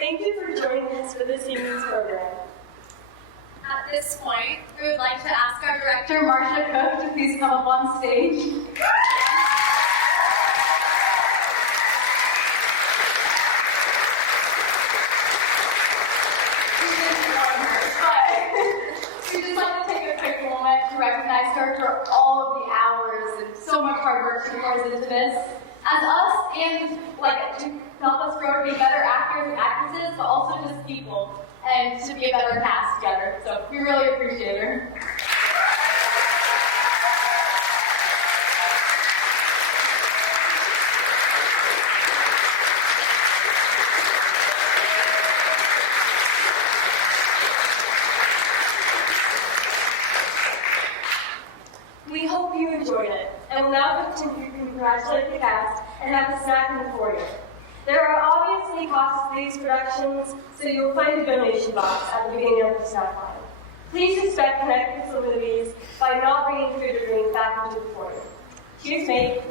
Thank you for joining us for this evening's program. At this point, we would like to ask our director, Marcia Cook, to please come up on stage. We'd just like to take a quick moment to recognize her for all of the hours and so much hard work she pours into this. As us, and to help us grow to be better actors and actresses, but also just people, and to be a better cast together. So we really appreciate her. We hope you enjoyed it, and will now continue to congratulate the cast and have a snack in the foyer. There are obviously costs to these productions, so you'll find a donation box at the beginning of the snack line. Please respect connected facilities by not bringing food or drink back into the foyer. Cheers, mate.